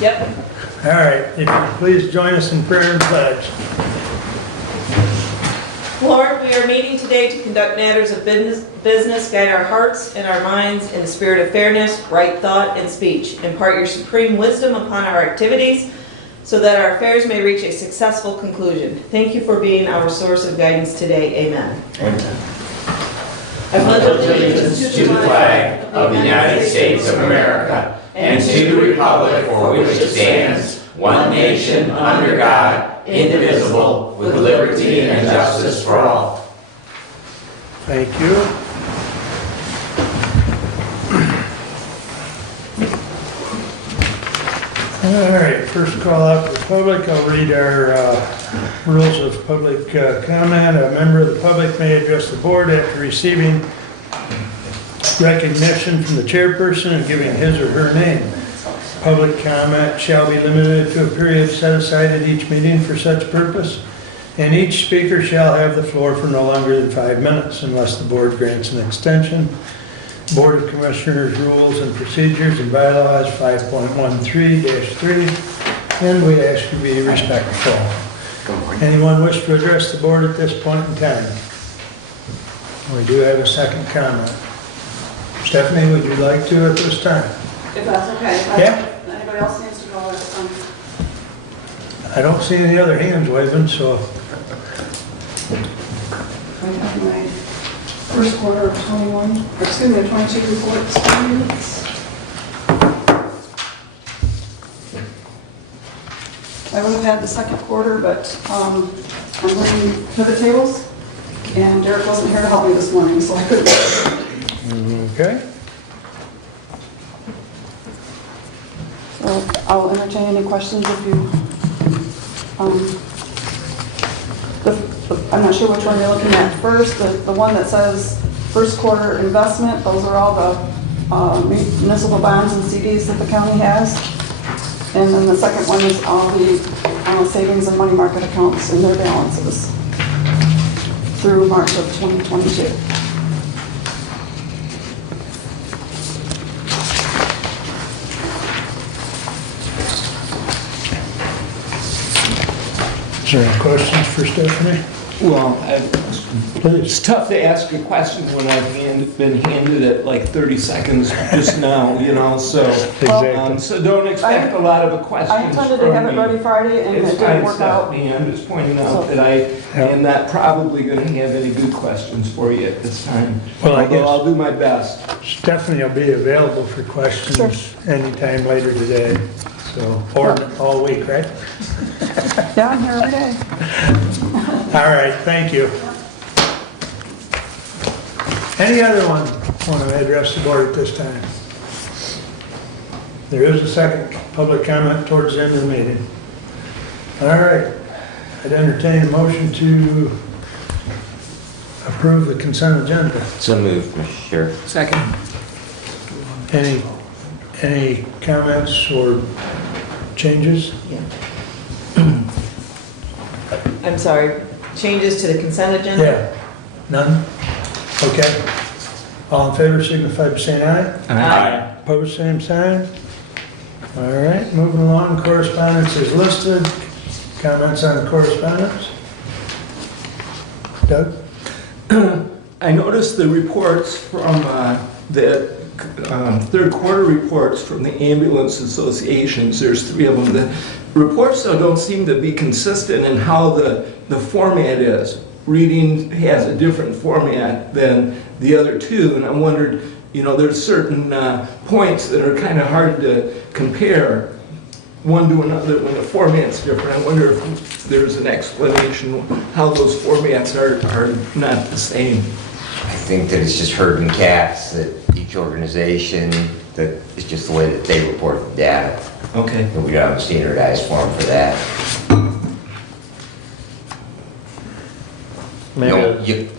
Yep. All right, if you please join us in prayer and pledge. Lord, we are meeting today to conduct matters of business, guide our hearts and our minds in the spirit of fairness, right thought, and speech. Impart your supreme wisdom upon our activities so that our affairs may reach a successful conclusion. Thank you for being our source of guidance today. Amen. Amen. I pledge Allegiance to the flag of the United States of America and to the republic for which it stands, one nation under God, indivisible, with liberty and justice for all. Thank you. All right, first call out to the public. I'll read our rules of public comment. A member of the public may address the board after receiving recognition from the chairperson and giving his or her name. Public comment shall be limited to a period set aside at each meeting for such purpose, and each speaker shall have the floor for no longer than 5 minutes unless the board grants an extension. Board of Commissioners Rules and Procedures and Bylaws 5.13-3, and we ask you to be respectful. Anyone wish to address the board at this point in time? We do have a second comment. Stephanie, would you like to at this time? If that's okay. Yeah. Anybody else needs to go? I don't see any other hands waving, so I have my first quarter of 21, or excuse me, 22 reports. I would have had the second quarter, but I'm bringing pivot tables, and Derek wasn't here to help me this morning, so I couldn't. okay. So I'll entertain any questions if you, I'm not sure which one you're looking at first. The one that says first quarter investment, those are all the municipal bonds and CDs that the county has. And then the second one is all the savings and money market accounts and their balances through March of 2022. Is there any questions for Stephanie? Well, Please. it's tough to ask a question when I've been handed it like 30 seconds just now, you know, so. Exactly. So don't expect a lot of questions I intended to have it ready Friday and it It's didn't fine, work out. Stephanie, I'm just pointing out that I am not probably going to have any good questions for you at this time. Well, I Although guess- I'll do my best. Stephanie will be available for questions anytime later today, so, or all week, right? Yeah, I'm here every day. All right, thank you. Any other one want to address the board at this time? There is a second public comment towards the end of the meeting. All right, I'd entertain a motion to approve the consent agenda. So moved, Mr. Chair. Second. Any comments or changes? I'm sorry, changes to the consent agenda? Yeah, none? Okay. All in favor signify by saying aye. Aye. Opposed, same sign. All right, moving along, correspondence is listed. Comments on the correspondence? Doug? I noticed the reports from the third quarter reports from the ambulance associations. There's 3 of them. The reports, though, don't seem to be consistent in how the format is. Reading has a different format than the other 2, and I wondered, you know, there's certain points that are kind of hard to compare one to another when the format's different. I wonder if there's an explanation how those formats are not the same. I think that it's just herding cats, that each organization, that it's just the way that they report the data. Okay. And we don't have a standardized form for that.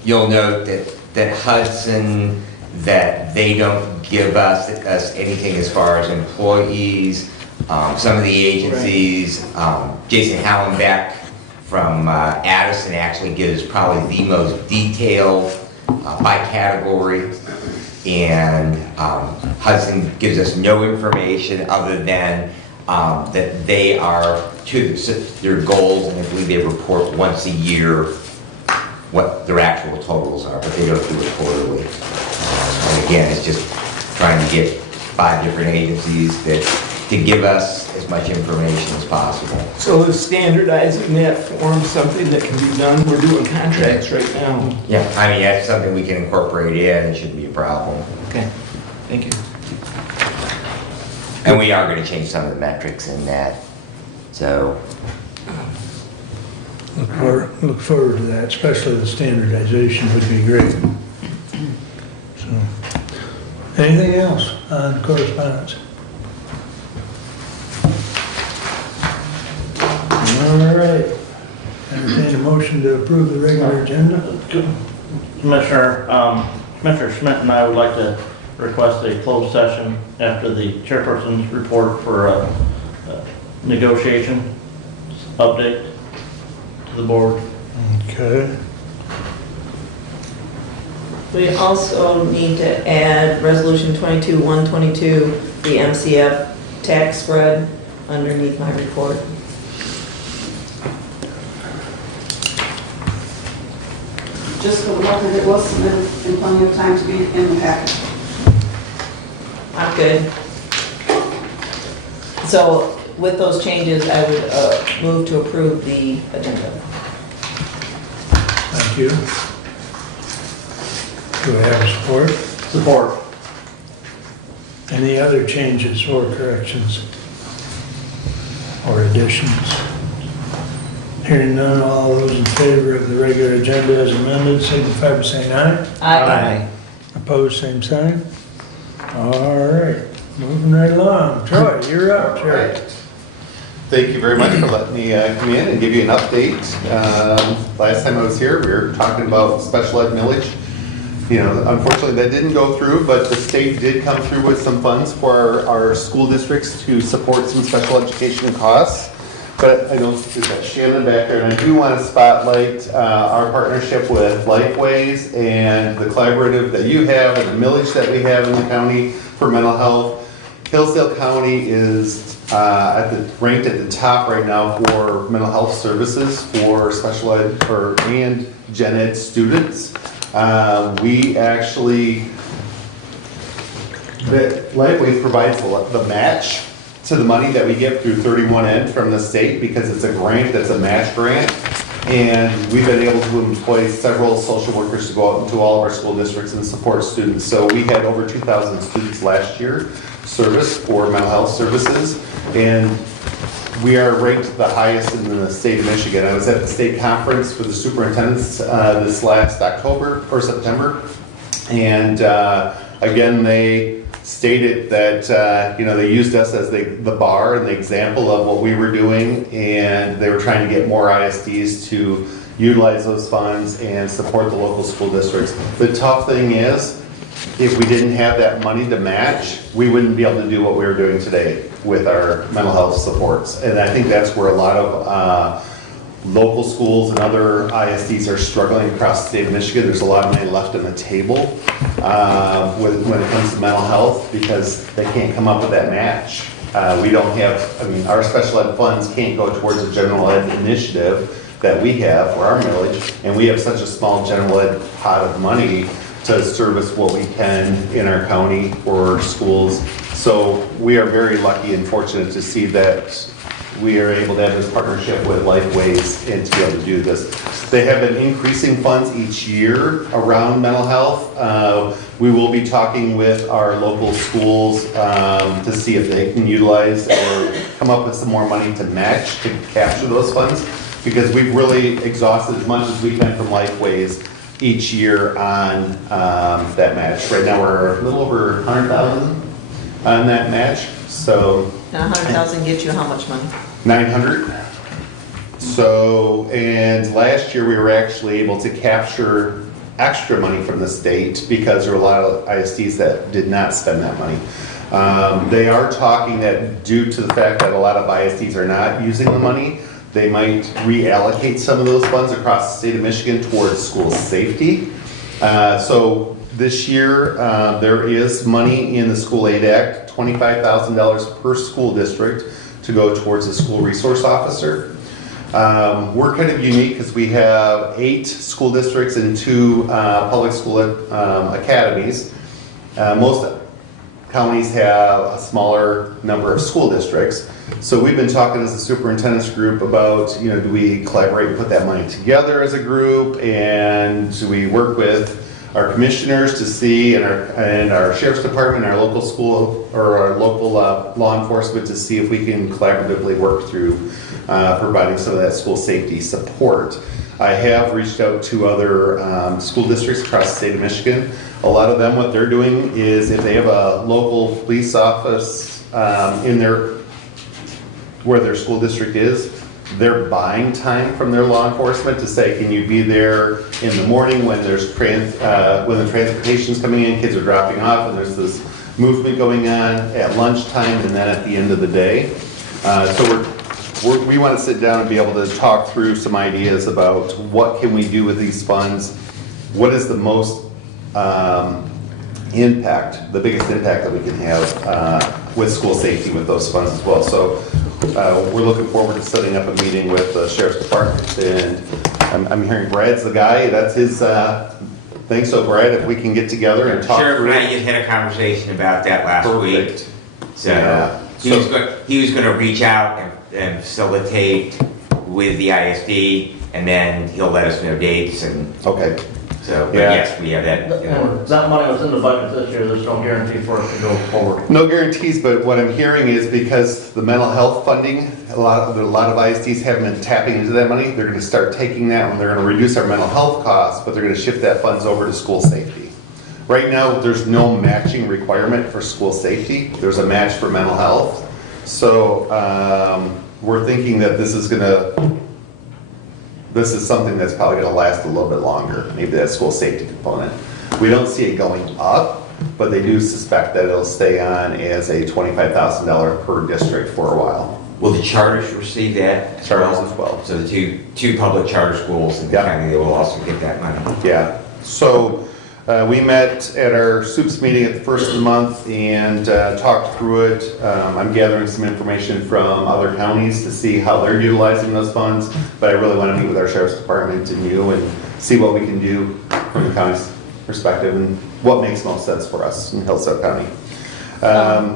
You'll note that Hudson, that they don't give us anything as far as employees. Some of the agencies, Jason Hallenbeck from Addison actually gives probably the most detailed by category. And Hudson gives us no information other than that they are to their goals, and I believe they report once a year what their actual totals are, but they don't do it quarterly. And again, it's just trying to get 5 different agencies to give us as much information as possible. So is standardizing that form something that can be done? We're doing contracts right now. Yeah, I mean, that's something we can incorporate in, it shouldn't be a problem. Okay, thank you. And we are gonna change some of the metrics in that, so. Look forward to that, especially the standardization would be great. So, anything else on correspondence? All right. Entertain a motion to approve the regular agenda. Commissioner Schmidt and I would like to request a closed session after the chairperson's report for a negotiation update to the board. Okay. We also need to add Resolution 22-122, the MCF tax spread, underneath my report. Just for the record, it was submitted in plenty of time to be in the packet. I'm good. So with those changes, I would move to approve the agenda. Thank you. Do I have support? Support. Any other changes or corrections or additions? Hearing none, all those in favor of the regular agenda as amended, signify by saying aye. Aye. Opposed, same sign. All right, moving right along. Troy, you're up, All Troy. right. Thank you very much for letting me come in and give you an update. Last time I was here, we were talking about special ed millage. You know, unfortunately, that didn't go through, but the state did come through with some funds for our school districts to support some special education costs. But I know there's that Shannon back there, and I do want to spotlight our partnership with Lifeways and the collaborative that you have and the millage that we have in the county for mental health. Hillsdale County is ranked at the top right now for mental health services for special ed and gen ed students. We actually, Lifeways provides the match to the money that we get through 31Ed from the state because it's a grant that's a match grant. And we've been able to employ several social workers to go out into all of our school districts and support students. So we had over 2,000 students last year service for mental health services. And we are ranked the highest in the state of Michigan. I was at the state conference for the superintendents this last October or September. And again, they stated that they used us as the bar and the example of what we were doing, and they were trying to get more ISDs to utilize those funds and support the local school districts. The tough thing is, if we didn't have that money to match, we wouldn't be able to do what we were doing today with our mental health supports. And I think that's where a lot of local schools and other ISDs are struggling across the state of Michigan. There's a lot of money left on the table when it comes to mental health because they can't come up with that match. We don't have, our special ed funds can't go towards a general ed initiative that we have for our millage, and we have such a small general ed pot of money to service what we can in our county for schools. So we are very lucky and fortunate to see that we are able to have this partnership with Lifeways and to be able to do this. They have been increasing funds each year around mental health. We will be talking with our local schools to see if they can utilize or come up with some more money to match to capture those funds, because we've really exhausted as much as we can from Lifeways each year on that match. Right now we're a little over 100,000 on that match. So Now 100,000 gets you how much money? 900. So, and last year we were actually able to capture extra money from the state because there were a lot of ISDs that did not spend that money. They are talking that due to the fact that a lot of ISDs are not using the money, they might reallocate some of those funds across the state of Michigan towards school safety. So this year there is money in the School Aid Act, $25,000 per school district to go towards the school resource officer. We're kind of unique because we have 8 school districts and 2 public school academies. Most counties have a smaller number of school districts. So we've been talking as a superintendent's group about, do we collaborate and put that money together as a group, and do we work with our commissioners to see, and our sheriff's department, our local school, or our local law enforcement to see if we can collaboratively work through providing some of that school safety support. I have reached out to other school districts across the state of Michigan. A lot of them, what they're doing is if they have a local police office where their school district is, they're buying time from their law enforcement to say, can you be there in the morning when there's when the transportation's coming in, kids are dropping off, and there's this movement going on at lunchtime and then at the end of the day. So we want to sit down and be able to talk through some ideas about what can we do with these funds, what is the most impact, the biggest impact that we can have with school safety with those funds as well. So we're looking forward to setting up a meeting with the sheriff's department, and I'm hearing Brad's the guy. That's his thing. So Brad, if we can get together and talk Sheriff through and I it. just had a conversation about that last week. Perfect. So Yeah. he was going to reach out and facilitate with the ISD, and then he'll let us know dates, and Okay. so, but Yeah. yes, we have that. That money was in the budget this year, there's no guarantee for it to go forward. No guarantees, but what I'm hearing is because the mental health funding, a lot of ISDs haven't been tapping into that money. They're going to start taking that, and they're going to reduce our mental health costs, but they're going to shift that funds over to school safety. Right now, there's no matching requirement for school safety. There's a match for mental health. So we're thinking that this is something that's probably going to last a little bit longer, maybe that school safety component. We don't see it going up, but they do suspect that it'll stay on as a $25,000 per district for a while. Will the charters receive that as Charters well? as well. So the two public charter schools in the Yeah. county, they will also get that money. Yeah, so we met at our SUPS meeting at the first of the month and talked through it. I'm gathering some information from other counties to see how they're utilizing those funds, but I really want to meet with our sheriff's department and you and see what we can do from the county's perspective and what makes most sense for us in Hillsdale County.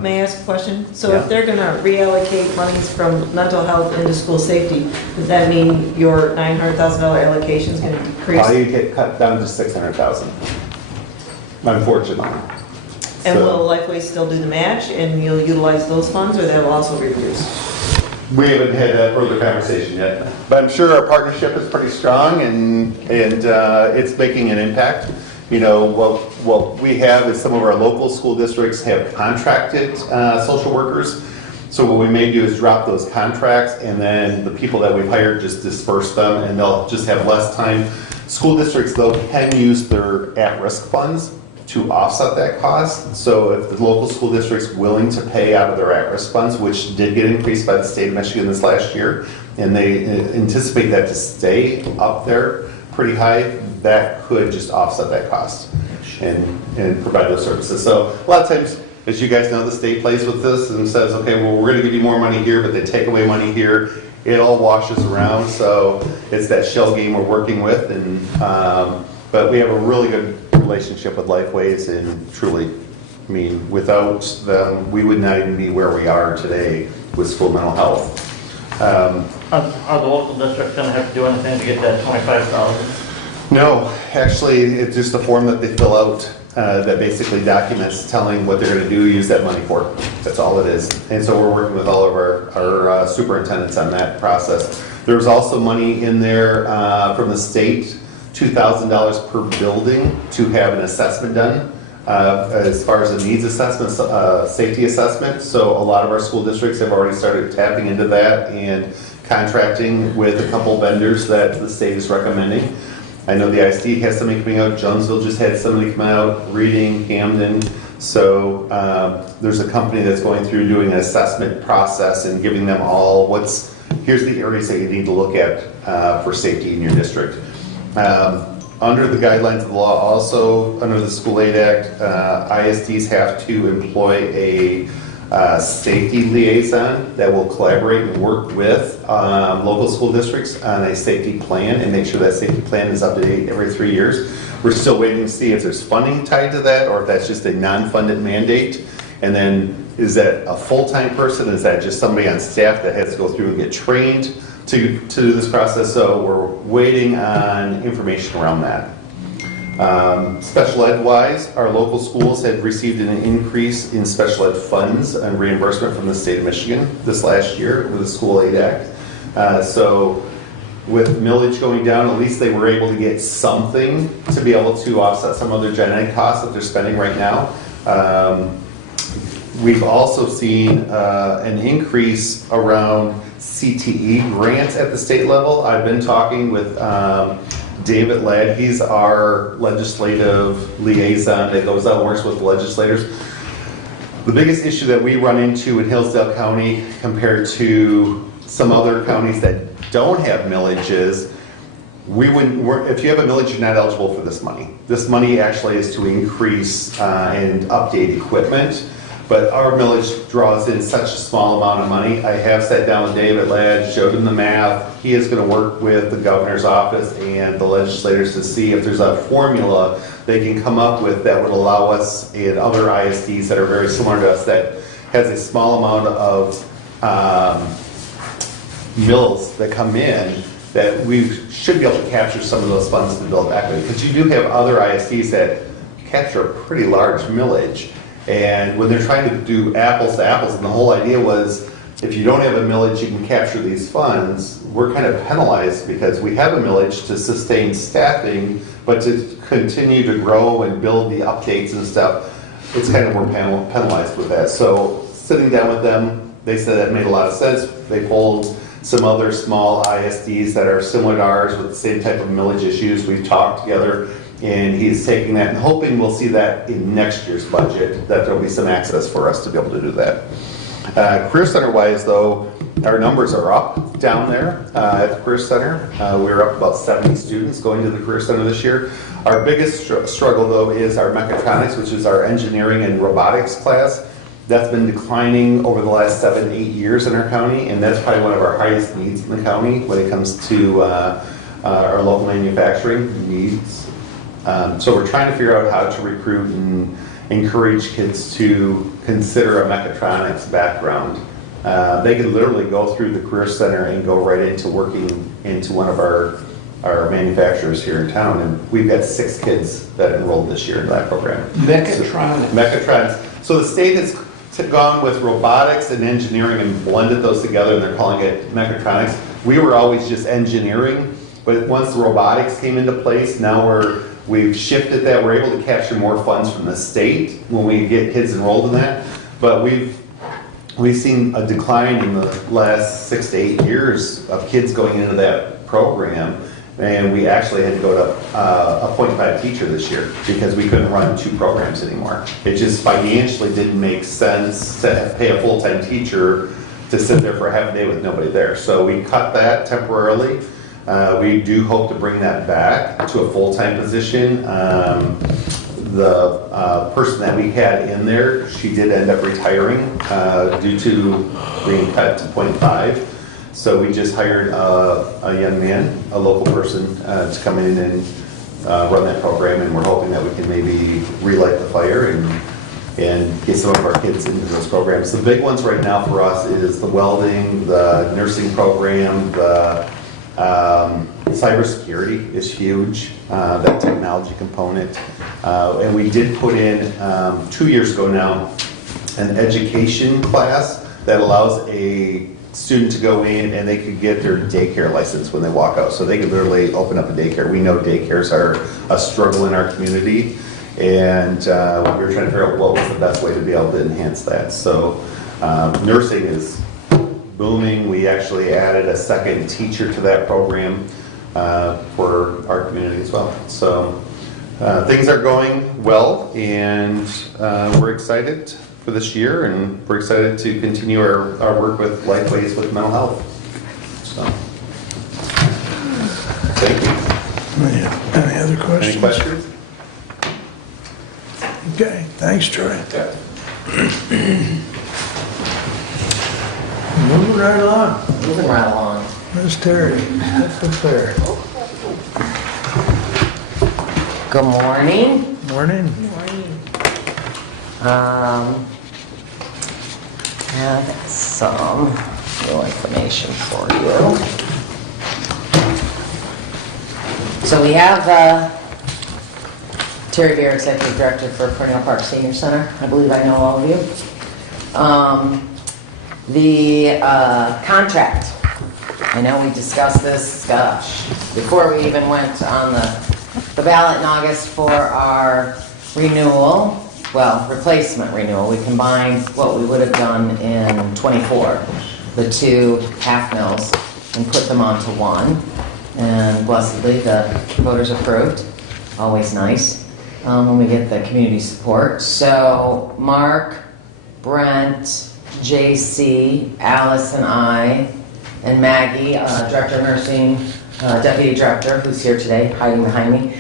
May I ask a question? So Yeah. if they're going to reallocate monies from mental health into school safety, does that mean your $900,000 allocation is going to decrease? Probably get cut down to 600,000, unfortunately. And So- will likely still do the match, and you'll utilize those funds, or that will also be reduced? We haven't had that further conversation yet, but I'm sure our partnership is pretty strong and it's making an impact. What we have is some of our local school districts have contracted social workers. So what we may do is drop those contracts, and then the people that we've hired just disperse them, and they'll just have less time. School districts, though, can use their at-risk funds to offset that cost. So if the local school district's willing to pay out of their at-risk funds, which did get increased by the state of Michigan this last year, and they anticipate that to stay up there pretty high, that could just offset that cost and provide those services. So a lot of times, as you guys know, the state plays with this and says, okay, well, we're gonna give you more money here, but they take away money here. It all washes around, so it's that shell game we're working with, and but we have a really good relationship with Lifeways, and truly, I mean, without them, we would not even be where we are today with school mental health. Are the local districts gonna have to do anything to get that 25,000? No, actually, it's just a form that they fill out that basically documents telling what they're going to do, use that money for. That's all it is. And so we're working with all of our superintendents on that process. There's also money in there from the state, $2,000 per building to have an assessment done as far as the needs assessment, safety assessment. So a lot of our school districts have already started tapping into that and contracting with a couple vendors that the state is recommending. I know the ISD has somebody coming out, Jonesville just had somebody come out, Reading, Camden. So there's a company that's going through doing an assessment process and giving them all here's the areas that you need to look at for safety in your district. Under the guidelines of the law, also under the School Aid Act, ISDs have to employ a safety liaison that will collaborate and work with local school districts on a safety plan and make sure that safety plan is up to date every 3 years. We're still waiting to see if there's funding tied to that or if that's just a non-funded mandate. And then is that a full-time person? Is that just somebody on staff that has to go through and get trained to do this process? So we're waiting on information around that. Special ed wise, our local schools have received an increase in special ed funds and reimbursement from the state of Michigan this last year with the School Aid Act. So with millage going down, at least they were able to get something to be able to offset some of their genetic costs that they're spending right now. We've also seen an increase around CTE grants at the state level. I've been talking with David Ladd. He's our legislative liaison that goes out and works with legislators. The biggest issue that we run into in Hillsdale County compared to some other counties that don't have millages, if you have a millage, you're not eligible for this money. This money actually is to increase and update equipment. But our millage draws in such a small amount of money. I have sat down with David Ladd, showed him the math. He is going to work with the governor's office and the legislators to see if there's a formula they can come up with that would allow us and other ISDs that are very similar to us that has a small amount of mills that come in that we should be able to capture some of those funds to build equity. Because you do have other ISDs that capture a pretty large millage. And when they're trying to do apples to apples, and the whole idea was if you don't have a millage, you can capture these funds, we're kind of penalized because we have a millage to sustain staffing, but to continue to grow and build the updates and stuff, it's kind of more penalized with that. So sitting down with them, they said that made a lot of sense. They pulled some other small ISDs that are similar to ours with the same type of millage issues. We've talked together. And he's taking that and hoping we'll see that in next year's budget, that there'll be some access for us to be able to do that. Career Center wise though, our numbers are up down there at the Career Center. We're up about 70 students going to the Career Center this year. Our biggest struggle though is our mechatronics, which is our engineering and robotics class. That's been declining over the last 7-8 years in our county, and that's probably one of our highest needs in the county when it comes to our local manufacturing needs. So we're trying to figure out how to recruit and encourage kids to consider a mechatronics background. They can literally go through the Career Center and go right into working into one of our manufacturers here in town. And we've got 6 kids that enrolled this year in that program. Mechatronics. Mechatronics. So the state has gone with robotics and engineering and blended those together, and they're calling it mechatronics. We were always just engineering, but once the robotics came into place, now we've shifted that. We're able to capture more funds from the state when we get kids enrolled in that. But we've seen a decline in the last 6 to 8 years of kids going into that program. And we actually had to go to appoint by a teacher this year because we couldn't run 2 programs anymore. It just financially didn't make sense to pay a full-time teacher to sit there for a half a day with nobody there. So we cut that temporarily. We do hope to bring that back to a full-time position. The person that we had in there, she did end up retiring due to being cut to 0.5. So we just hired a young man, a local person, to come in and run that program, and we're hoping that we can maybe relight the fire and get some of our kids into those programs. The big ones right now for us is the welding, the nursing program, the cybersecurity is huge, that technology component. And we did put in, 2 years ago now, an education class that allows a student to go in and they could get their daycare license when they walk out. So they could literally open up a daycare. We know daycares are a struggle in our community, and we were trying to figure out what was the best way to be able to enhance that. So nursing is booming. We actually added a second teacher to that program for our community as well. So things are going well, and we're excited for this year, and we're excited to continue our work with Lifeways with mental health. So, thank you. Any other questions? Any questions? Okay, thanks, Troy. Moving right along. Moving right along. Where's Terry? That's up there. Good morning. Morning. Have some new information for you. So we have Terry Bear, Executive Director for Perennial Park Senior Center. I believe I know all of you. The contract. I know we discussed this, gosh, before we even went on the ballot in August for our renewal, well, replacement renewal. We combined what we would have done in '24, the two half mills, and put them onto one. And blessedly, the voters approved. Always nice when we get the community support. So Mark, Brent, JC, Alice, and I, and Maggie, Director of Nursing, Deputy Director, who's here today, hiding behind me.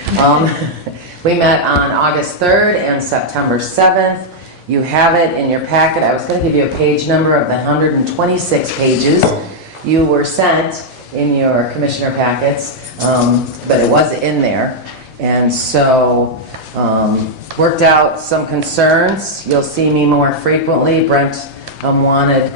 We met on August 3rd and September 7th. You have it in your packet. I was going to give you a page number of the 126 pages you were sent in your commissioner packets, but it was in there. And so, worked out some concerns. You'll see me more frequently. Brent wanted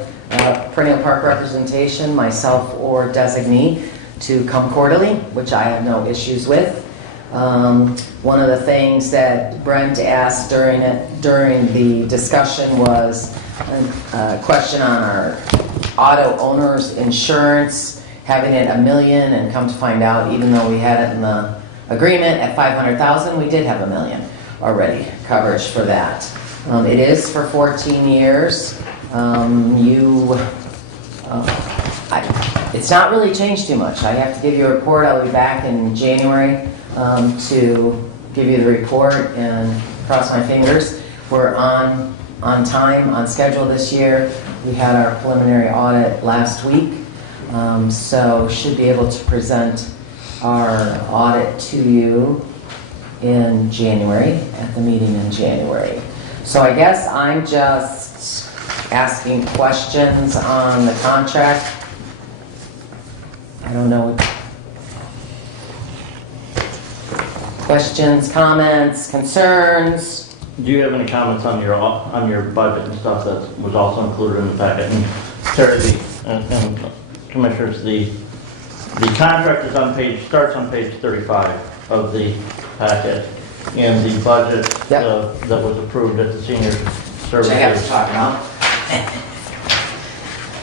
perennial park representation, myself or designee, to come quarterly, which I have no issues with. One of the things that Brent asked during the discussion was a question on our auto owner's insurance, having it $1 million, and come to find out, even though we had it in the agreement at $500,000, we did have $1 million already coverage for that. It is for 14 years. It's not really changed too much. I have to give you a report. I'll be back in January to give you the report and cross my fingers. We're on time, on schedule this year. We had our preliminary audit last week, so should be able to present our audit to you in January, at the meeting in January. So I guess I'm just asking questions on the contract. I don't know. Questions, comments, concerns? Do you have any comments on your budget and stuff that was also included in the packet? And Terry, and Commissioners, the contract is starts on page 35 of the packet, and the budget that was approved at the senior services. Which I have to talk about.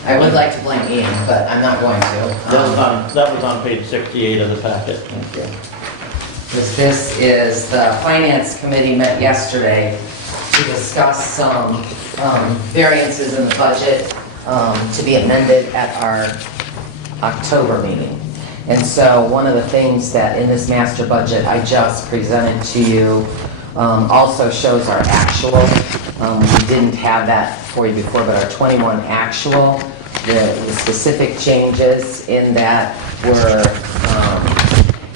I would like to blame Ian, but I'm not going to. That was on page 68 of the packet. Thank you. This is, the Finance Committee met yesterday to discuss some variances in the budget to be amended at our October meeting. And so one of the things that in this master budget I just presented to you also shows our actual. We didn't have that for you before, but our 21 actual, the specific changes in that were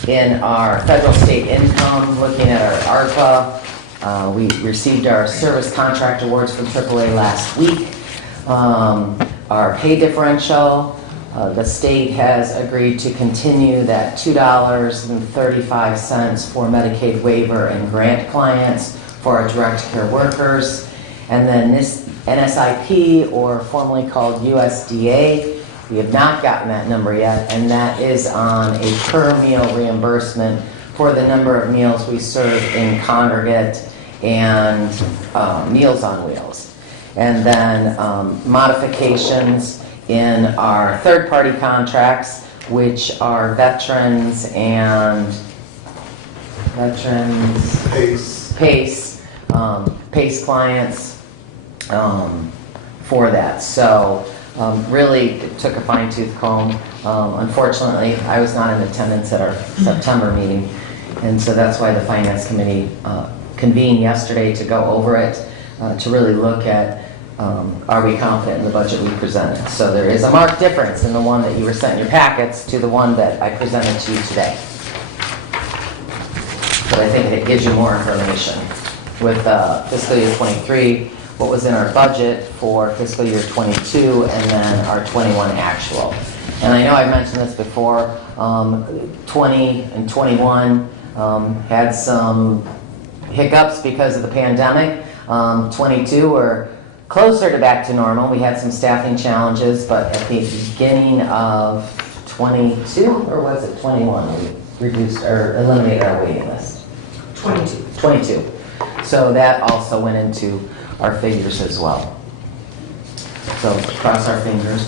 in our federal state income, looking at our ARPA. We received our service contract awards from AAA last week. Our pay differential, the state has agreed to continue that $2.35 for Medicaid waiver and grant clients for our direct care workers. And then this NSIP, or formerly called USDA, we have not gotten that number yet, and that is on a per meal reimbursement for the number of meals we serve in congregate and Meals on Wheels. And then modifications in our third-party contracts, which are veterans and PACE clients for that. So really took a fine-tooth comb. Unfortunately, I was not in attendance at our September meeting, and so that's why the Finance Committee convened yesterday to go over it, to really look at are we confident in the budget we presented. So there is a marked difference in the one that you were sent in your packets to the one that I presented to you today. But I think it gives you more information. With fiscal year 23, what was in our budget for fiscal year '22 and then our '21 actual. And I know I've mentioned this before, 20 and '21 had some hiccups because of the pandemic. '22 were closer to back to normal. We had some staffing challenges, but at the beginning of '22, or was it '21, we reduced or eliminated our waiting list? 22. So that also went into our figures as well. So cross our fingers.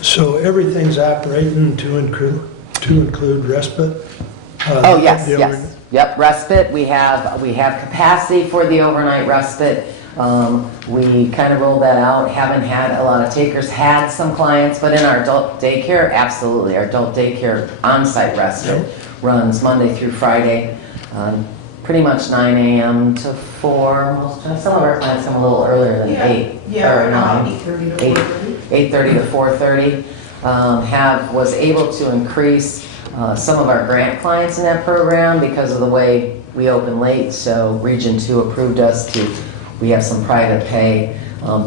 So everything's operating to include respite? Oh, yes, the yes. Yep, respite, we have capacity for the overnight respite. We kind of rolled that out, haven't had a lot of takers, had some clients, but in our adult daycare, absolutely. Our adult daycare on-site respite runs Monday through Friday, pretty much 9 a.m. to 4. Some of our clients come a little earlier than 8. Yeah, or 9. 8:30 to 4:30. 8:30 to 4:30. Was able to increase some of our grant clients in that program because of the way we open late. So Region 2 approved us to, we have some private pay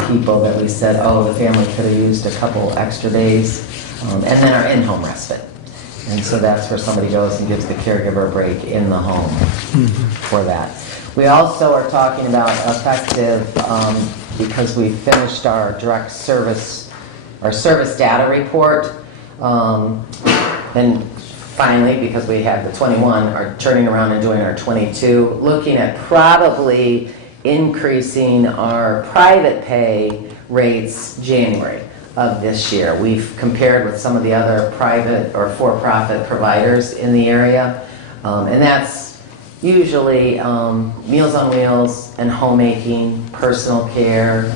people that we said, oh, the family could have used a couple extra days. And then our in-home respite. And so that's where somebody goes and gives the caregiver a break in the home for that. We also are talking about effective, because we finished our direct service, our service data report, and finally, because we had the 21, are turning around and doing our 22, looking at probably increasing our private pay rates January of this year. We've compared with some of the other private or for-profit providers in the area, and that's usually Meals on Wheels and homemaking, personal care,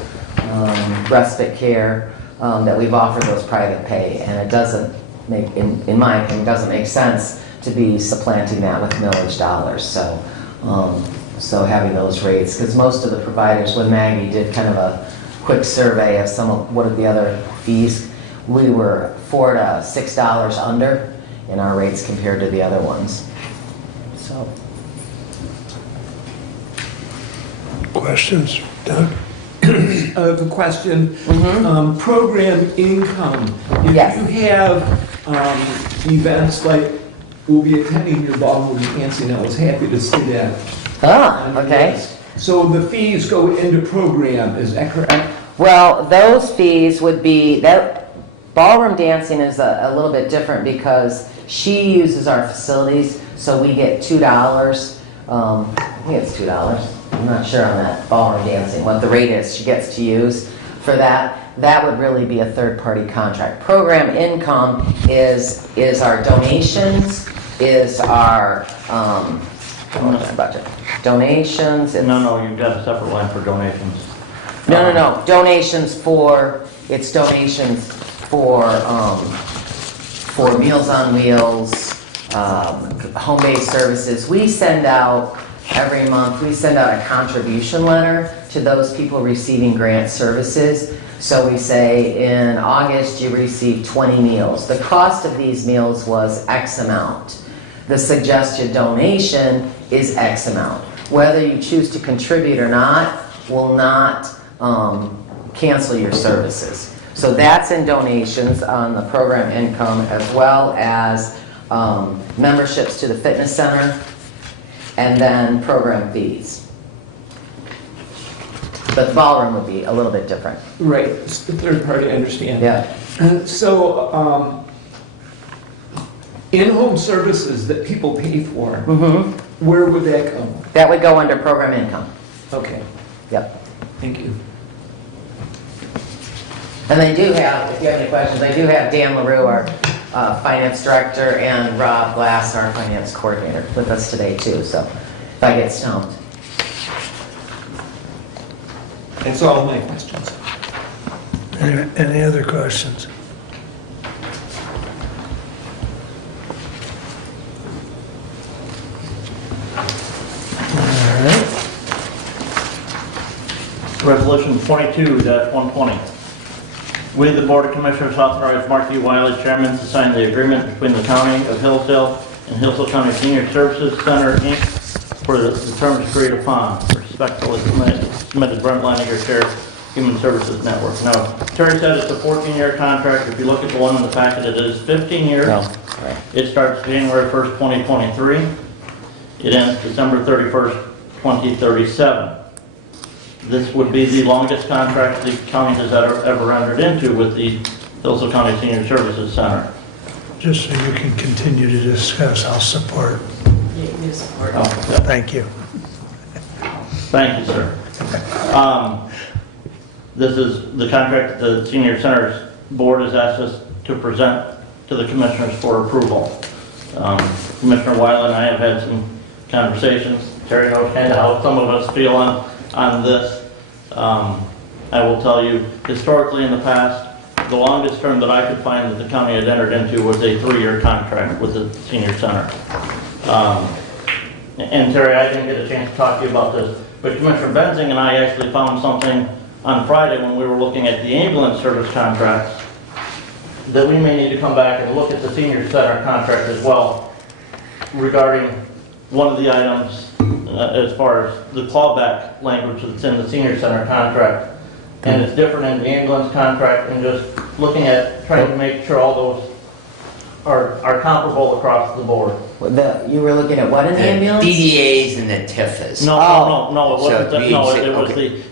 respite care, that we've offered those private pay, and it doesn't make, in my opinion, doesn't make sense to be supplanting that with millage dollars. So having those rates, because most of the providers, when Maggie did kind of a quick survey of some of what are the other fees, we were $4 to $6 under in our rates compared to the other ones. So. Questions? Doug? I have a question. Program income. If Yes. you have events like we'll be attending your ballroom dancing, I was happy to see that. Okay. So the fees go into program, is that correct? Well, those fees would be, that ballroom dancing is a little bit different because she uses our facilities, so we get $2. I think it's $2. I'm not sure on that ballroom dancing, what the rate is she gets to use for that. That would really be a third-party contract. Program income is our donations, is our, what's the budget? Donations. No, you've got a separate line for donations. No. Donations for, it's donations for Meals on Wheels, home-based services. We send out, every month, we send out a contribution letter to those people receiving grant services. So we say, in August, you received 20 meals. The cost of these meals was X amount. The suggested donation is X amount. Whether you choose to contribute or not will not cancel your services. So that's in donations on the program income, as well as memberships to the fitness center, and then program fees. But the ballroom would be a little bit different. Right, it's the third party, I understand. Yeah. So, in-home services that people pay for, where would that go? That would go under program income. Okay, Yep. thank you. And they do have, if you have any questions, they do have Dan LaRue, our finance director, and Rob Glass, our finance coordinator, with us today too, so if I get stumped. That's all my questions. Any other questions? All right. Resolution 22-120. We, the Board of Commissioners, authorize Mark E. Wiley, Chairman, to sign the agreement between the County of Hillsdale and Hillsdale County Senior Services Center, Inc. for the terms agreed upon for Respectfully submitted, Brent Leininger, Chair, Human Services Network. Now, Terry said it's a 14-year contract. If you look at the one in the packet, it is 15 years. No, right. It starts January 1st, 2023. It ends December 31st, 2037. This would be the longest contract the county has ever entered into with the Hillsdale County Senior Services Center. Just so you can continue to discuss, I'll support. You support. Oh, yeah. Thank you. Thank you, sir. This is the contract that the Senior Center's Board has asked us to present to the commissioners for approval. Commissioner Weiland and I have had some conversations. Terry knows kind of how some of us feel on this. I will tell you, historically in the past, the longest term that I could find that the county had entered into was a 3-year contract with the Senior Center. And Terry, I didn't get a chance to talk to you about this, but Commissioner Benzing and I actually found something on Friday when we were looking at the ambulance service contracts that we may need to come back and look at the Senior Center contract as well regarding one of the items as far as the clawback language that's in the Senior Center contract. And it's different in the ambulance contract, and just looking at trying to make sure all those are comparable across the board. You were looking at what in the ambulance? DDAs and the TIFAs. No, it wasn't, So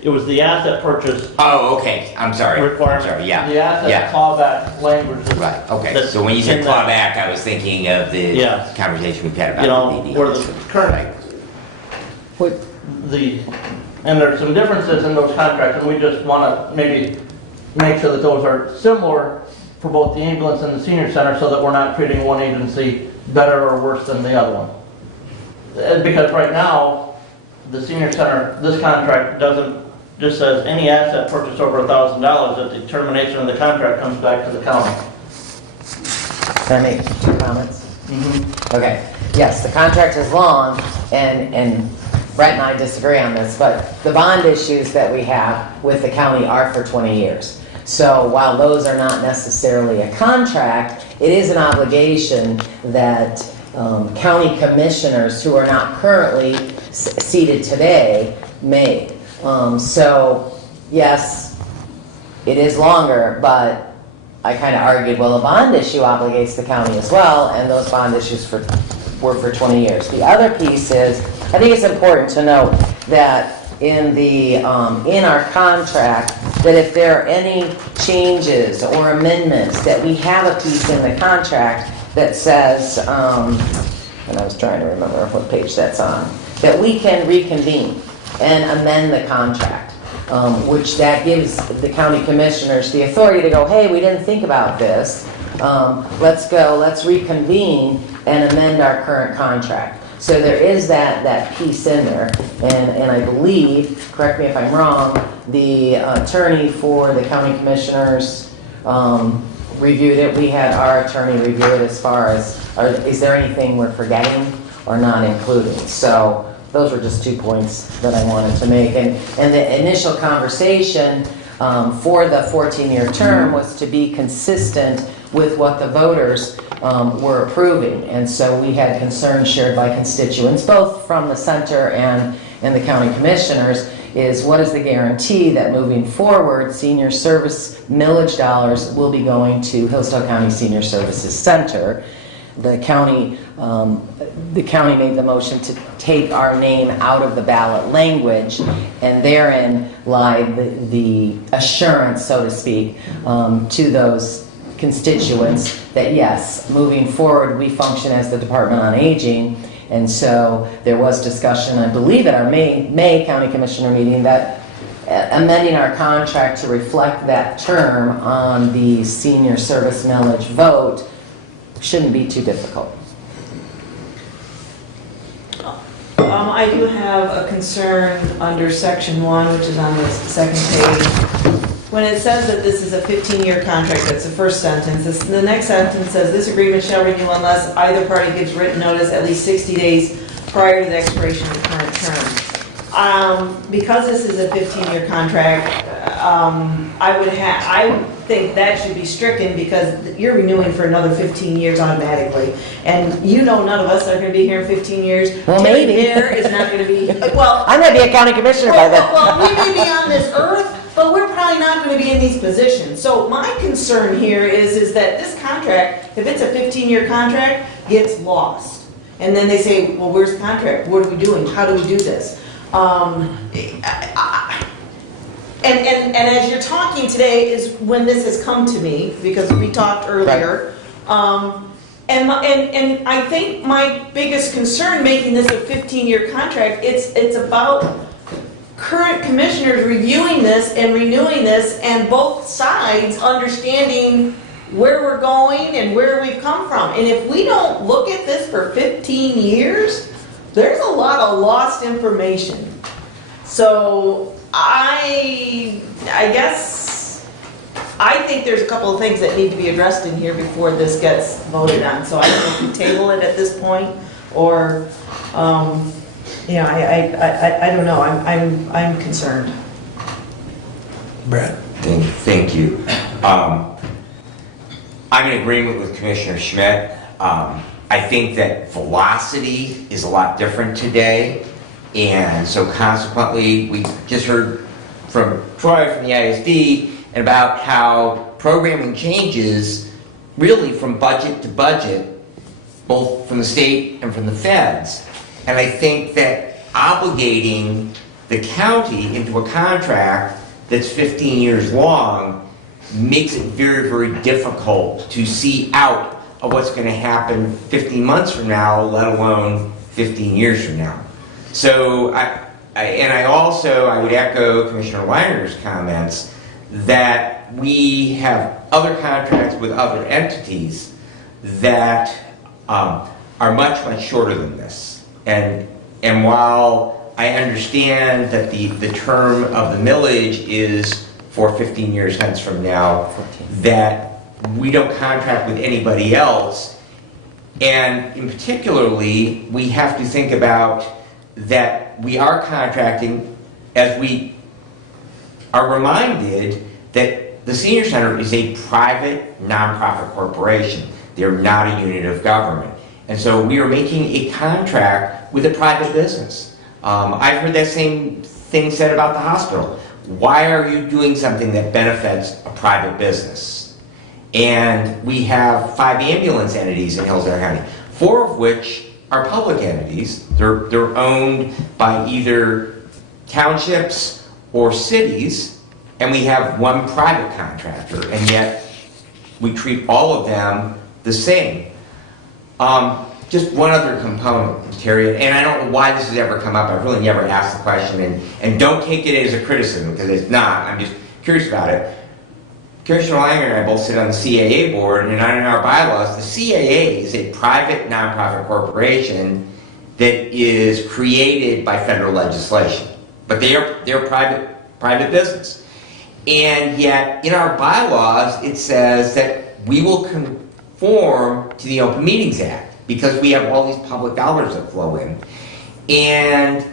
it was the asset purchase Oh, okay, I'm sorry. requirement. I'm sorry, yeah. The asset Yeah. clawback language. Right, okay, that's so when you said in that- clawback, I was thinking of the Yeah. conversation we've had You know, about the where DDAs. the current, What- and there's some differences in those contracts, and we just want to maybe make sure that those are similar for both the ambulance and the senior center, so that we're not treating one agency better or worse than the other one. Because right now, the senior center, this contract just says any asset purchased over $1,000, at the termination of the contract comes back to the county. Can I make 2 comments? Okay, yes, the contract is long, and Brett and I disagree on this, but the bond issues that we have with the county are for 20 years. So while those are not necessarily a contract, it is an obligation that county commissioners who are not currently seated today made. So yes, it is longer, but I kind of argued, well, a bond issue obligates the county as well, and those bond issues were for 20 years. The other piece is, I think it's important to note that in our contract, that if there are any changes or amendments, that we have a piece in the contract that says, and I was trying to remember what page that's on, that we can reconvene and amend the contract, which that gives the county commissioners the authority to go, hey, we didn't think about this, let's reconvene and amend our current contract. So there is that piece in there, and I believe, correct me if I'm wrong, the attorney for the county commissioners reviewed it. We had our attorney review it as far as, is there anything we're forgetting or not including? So those were just 2 points that I wanted to make. And the initial conversation for the 14-year term was to be consistent with what the voters were approving. And so we had concerns shared by constituents, both from the center and the county commissioners, is what is the guarantee that moving forward, senior service millage dollars will be going to Hillsdale County Senior Services Center. The county made the motion to take our name out of the ballot language, and therein lied the assurance, so to speak, to those constituents that yes, moving forward, we function as the Department on Aging. And so there was discussion, I believe, at our May County Commissioner meeting, that amending our contract to reflect that term on the senior service millage vote shouldn't be too difficult. I do have a concern under section 1, which is on the second page. When it says that this is a 15-year contract, that's the first sentence. The next sentence says, this agreement shall renew unless either party gives written notice at least 60 days prior to the expiration of the current term. Because this is a 15-year contract, I think that should be stricken because you're renewing for another 15 years automatically. And you know none of us are gonna be here in 15 years. Well, Terry maybe. Bear is not gonna be, well, I might be a county commissioner by then. well, we may be on this earth, but we're probably not gonna be in these positions. So my concern here is that this contract, if it's a 15-year contract, gets lost. And then they say, well, where's the contract? What are we doing? How do we do this? And as you're talking today is when this has come to me, because we talked earlier. And I think my biggest concern making this a 15-year contract, it's about current commissioners reviewing this and renewing this and both sides understanding where we're going and where we've come from. And if we don't look at this for 15 years, there's a lot of lost information. So I guess I think there's a couple of things that need to be addressed in here before this gets voted on. So I don't know if we table it at this point or, I don't know. I'm concerned. Brad? Thank you. I'm in agreement with Commissioner Schmidt. I think that velocity is a lot different today. And so consequently, we just heard from Troy from the ISD and about how programming changes really from budget to budget, both from the state and from the feds. And I think that obligating the county into a contract that's 15 years long makes it very, very difficult to see out of what's going to happen 15 months from now, let alone 15 years from now. So, I would echo Commissioner Weiner's comments that we have other contracts with other entities that are much, much shorter than this. And while I understand that the term of the millage is for 15 years hence from now, that we don't contract with anybody else, and in particularly, we have to think about that we are contracting as we are reminded that the Senior Center is a private nonprofit corporation. They're not a unit of government. And so we are making a contract with a private business. I've heard that same thing said about the hospital. Why are you doing something that benefits a private business? And we have 5 ambulance entities in Hillsdale County, 4 of which are public entities. They're owned by either townships or cities, and we have 1 private contractor, and yet we treat all of them the same. Just one other component, Terry, and I don't know why this has ever come up. I've really never asked the question, and don't take it as a criticism, because it's not. I'm just curious about it. Commissioner Langer and I both sit on the CAA board, and in our bylaws, the CAA is a private nonprofit corporation that is created by federal legislation. But they're private business. And yet, in our bylaws, it says that we will conform to the Open Meetings Act because we have all these public dollars that flow in. And,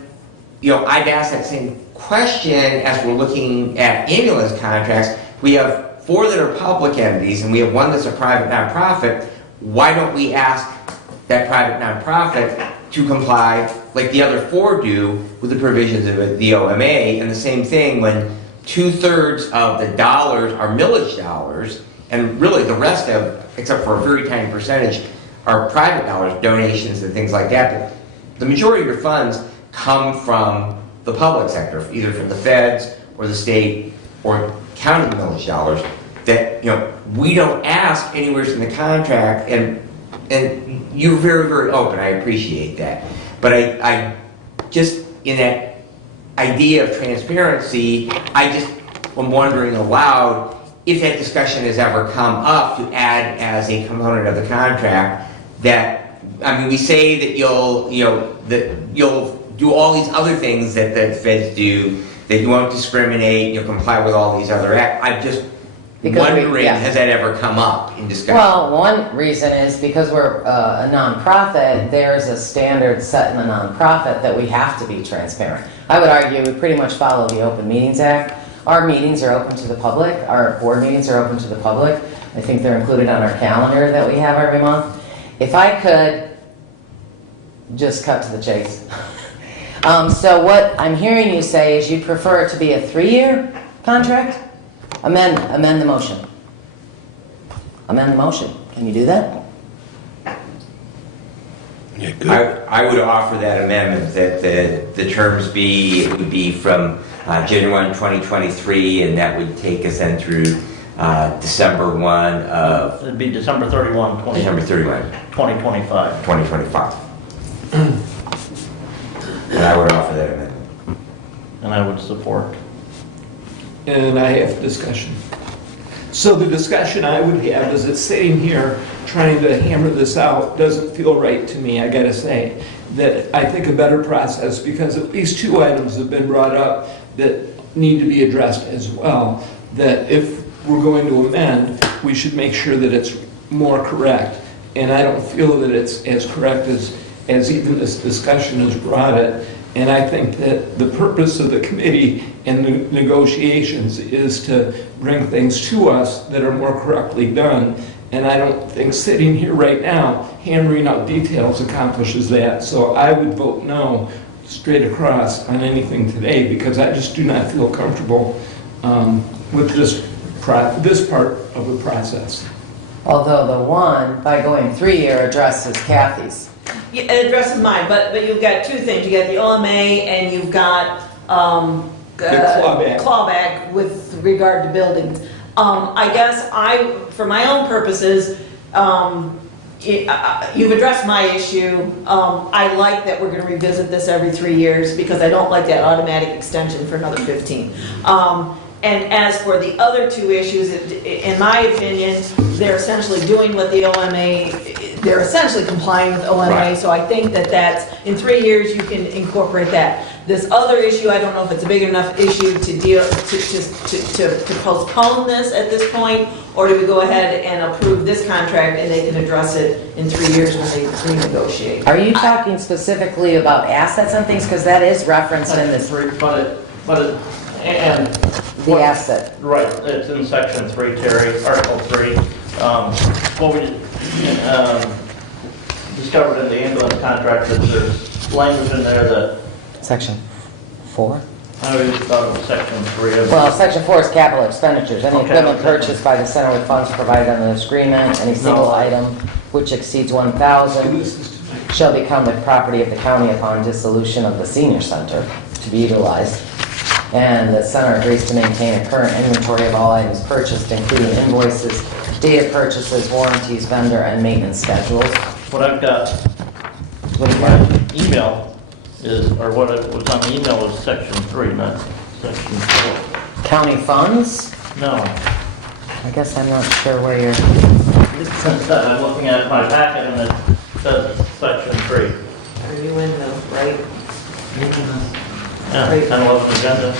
I've asked that same question as we're looking at ambulance contracts. We have 4 that are public entities, and we have 1 that's a private nonprofit. Why don't we ask that private nonprofit to comply, like the other 4 do, with the provisions of the OMA? And the same thing when 2/3 of the dollars are millage dollars, and really the rest of, except for a very tiny percentage, are private dollars, donations and things like that. But the majority of your funds come from the public sector, either from the feds or the state or county millage dollars, that we don't ask anywhere in the contract, and you're very, very open. I appreciate that, but I just, in that idea of transparency, I just am wondering aloud if that discussion has ever come up to add as a component of the contract. That, we say that you'll do all these other things that the feds do, that you won't discriminate, you'll comply with all these other acts. I'm just wondering, has that ever come up in discussion? Well, one reason is because we're a nonprofit, there's a standard set in the nonprofit that we have to be transparent. I would argue we pretty much follow the Open Meetings Act. Our meetings are open to the public, our board meetings are open to the public. I think they're included on our calendar that we have every month. If I could just cut to the chase. So what I'm hearing you say is you prefer it to be a 3-year contract? Amend the motion. Amend the motion. Can you do that? Yeah, good. I would offer that amendment, that the terms be, it would be from January 1, 2023, and that would take us then through December 1 of, It'd be December 31, December 31, 2025. 2025. And I would offer that amendment. And I would support. And I have discussion. So the discussion I would have is that sitting here trying to hammer this out doesn't feel right to me, I gotta say. That I think a better process, because at least 2 items have been brought up that need to be addressed as well, that if we're going to amend, we should make sure that it's more correct. And I don't feel that it's as correct as even this discussion has brought it. And I think that the purpose of the committee and the negotiations is to bring things to us that are more correctly done. And I don't think sitting here right now, hammering out details accomplishes that. So I would vote no straight across on anything today, because I just do not feel comfortable with this part of the process. Although the one, by going 3-year, addresses Kathy's. Yeah, it addresses mine, but you've got 2 things. You got the OMA and you've got clawback. clawback with regard to buildings. I guess for my own purposes, you've addressed my issue. I like that we're going to revisit this every 3 years, because I don't like that automatic extension for another 15. And as for the other 2 issues, in my opinion, they're essentially doing what the OMA, they're essentially complying with OMA. Right. So I think that that's, in 3 years, you can incorporate that. This other issue, I don't know if it's a big enough issue to deal, to postpone this at this point, or do we go ahead and approve this contract and they can address it in 3 years when they renegotiate? Are you talking specifically about assets and things? Because that is referenced in this, And the asset. right, it's in section 3, Terry, article 3. What we discovered in the ambulance contract, that there's language in there that, Section 4? I always thought it was section 3 of. Well, section 4 is capital expenditures. Any Okay. equipment purchased by the center with funds provided under this agreement, any single No. item which exceeds 1,000 shall become the property of the county upon dissolution of the senior center to be utilized. And the center agrees to maintain a current inventory of all items purchased, including invoices, date of purchases, warranties, vendor, and maintenance schedules. What I've got, What do you my got? email is, or what it was on the email was section 3, not section 4. County funds? No, I guess I'm not sure where you're... since I'm looking at my packet and it says section 3. Are you in the right? Yeah, Right. 10-11 agenda.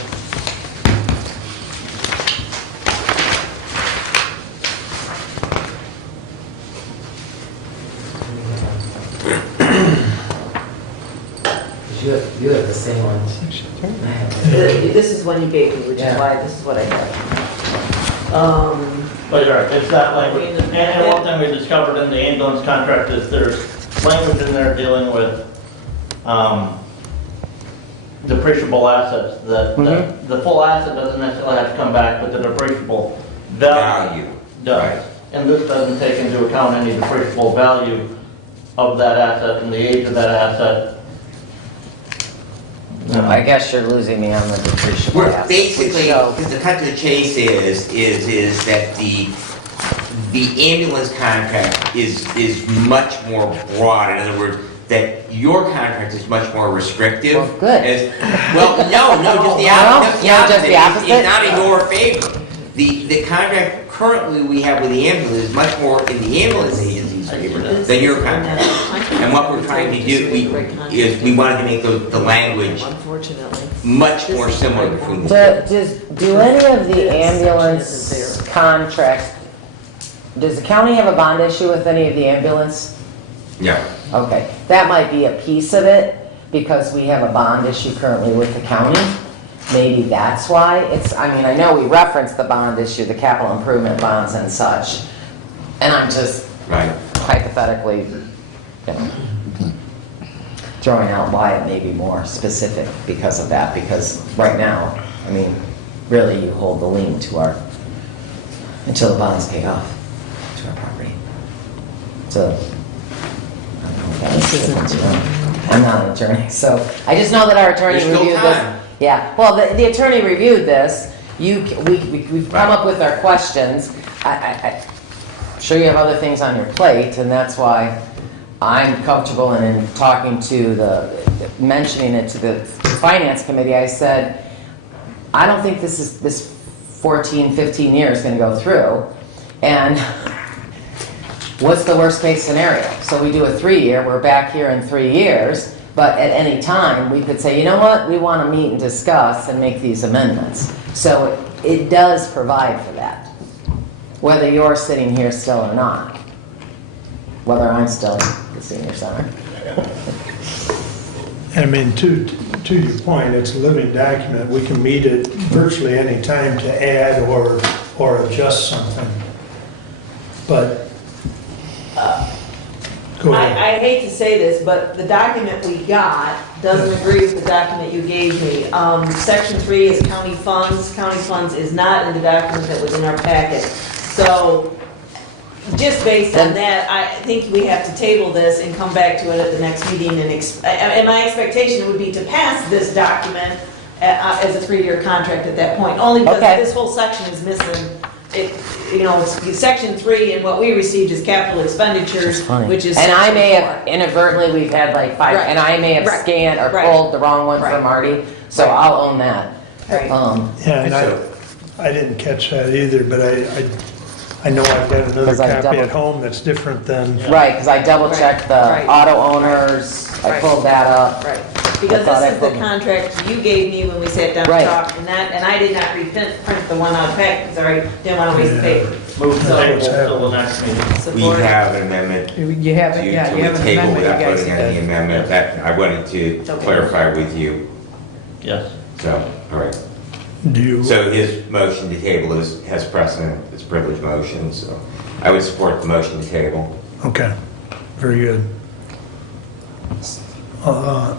You have the same one. This is one you gave me, which is Yeah. why this is what I have. But you're right, it's that language. And one thing we discovered in the ambulance contract is there's language in there dealing with depreciable assets, that the full asset doesn't necessarily have to come back, but the depreciable value does. Right. And this doesn't take into account any depreciable value of that asset and the age of that asset. I guess you're losing me on the depreciable We're assets. basically, So- because the cut to the chase is that the ambulance contract is much more broad. In other words, that your contract is much more restrictive. Well, good. Well, no, just the opposite. No, just the opposite? It's not in your favor. The contract currently we have with the ambulance is much more in the ambulance agency's favor than your contract. And what we're trying to do, is we wanted to make the language Unfortunately. much more similar between the two. Do any of the ambulance contracts, does the county have a bond issue with any of the ambulance? Yeah. Okay, that might be a piece of it, because we have a bond issue currently with the county. maybe that's why it's, I mean, I know we referenced the bond issue, the capital improvement bonds and such, and I'm just Right. hypothetically, throwing out why it may be more specific because of that, because right now, I mean, really you hold the lien to our, until the bond's paid off to our property. So, I don't know if that makes a difference, you know. I'm not an attorney, so I just know that our attorney There's still reviewed this. time. Yeah, well, the attorney reviewed this, we've come up with our questions. I'm sure you have other things on your plate, and that's why I'm comfortable in talking to mentioning it to the finance committee. I said, I don't think this 14, 15 years is gonna go through, and what's the worst case scenario? So we do a 3-year, we're back here in 3 years, but at any time, we could say, you know what, we wanna meet and discuss and make these amendments. So it does provide for that, whether you're sitting here still or not, whether I'm still in the senior center. I mean, to your point, it's a living document. We can meet it virtually any time to add or adjust something. But, go ahead. I hate to say this, but the document we got doesn't agree with the document you gave me. Section 3 is county funds. County funds is not in the document that was in our packet. So, just based on that, I think we have to table this and come back to it at the next meeting. And my expectation would be to pass this document as a 3-year contract at that point, only because Okay. this whole section is missing. It's section 3, and what we received is capital expenditures, which is And I section may 4. have inadvertently, we've had like 5, Right. and I may have Right. scanned or Right. pulled the wrong one Right. from Marty, so Right. I'll own that. Right. Yeah, and So- I didn't catch that either, but I know I've got another 'Cause I copy double- at home that's different than, Right, because I double checked the Right. auto owners, I Right. pulled that up. Right, because I thought this I is the pulled- contract you gave me when we sat down Right. to talk, and I did not print the one out of pack, because I didn't want to waste the paper. Move to So- table until the next meeting. We Support. have an amendment You have to it, yeah, you have an table amendment, without you guys voting on the did. amendment. That, I wanted to Okay. clarify with you. Yes. So, all right. do you? So his motion to table has precedent, it's a privileged motion, so I would support the motion to table. Okay, very good. All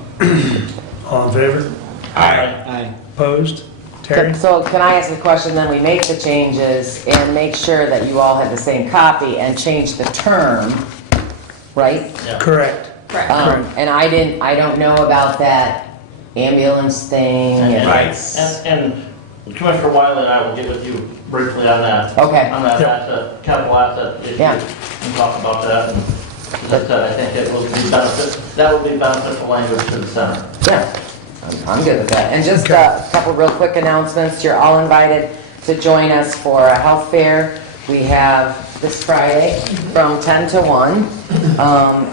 in favor? Aye. Opposed? Terry? So can I ask a question, then we make the changes and make sure that you all have the same copy and change the term, right? Yeah. Correct. Correct. And I don't know about that ambulance thing. and- Right. And Commissioner Wiley and I will get with you briefly on that. Okay. On that Yep. asset, capital asset issue. Yeah. And talk about that, and as I said, I think it will be that will be beneficial language to the center. Yeah, I'm good with that. And just a couple real quick announcements. You're all invited to join us for a health fair. We have this Friday from 10 to 1.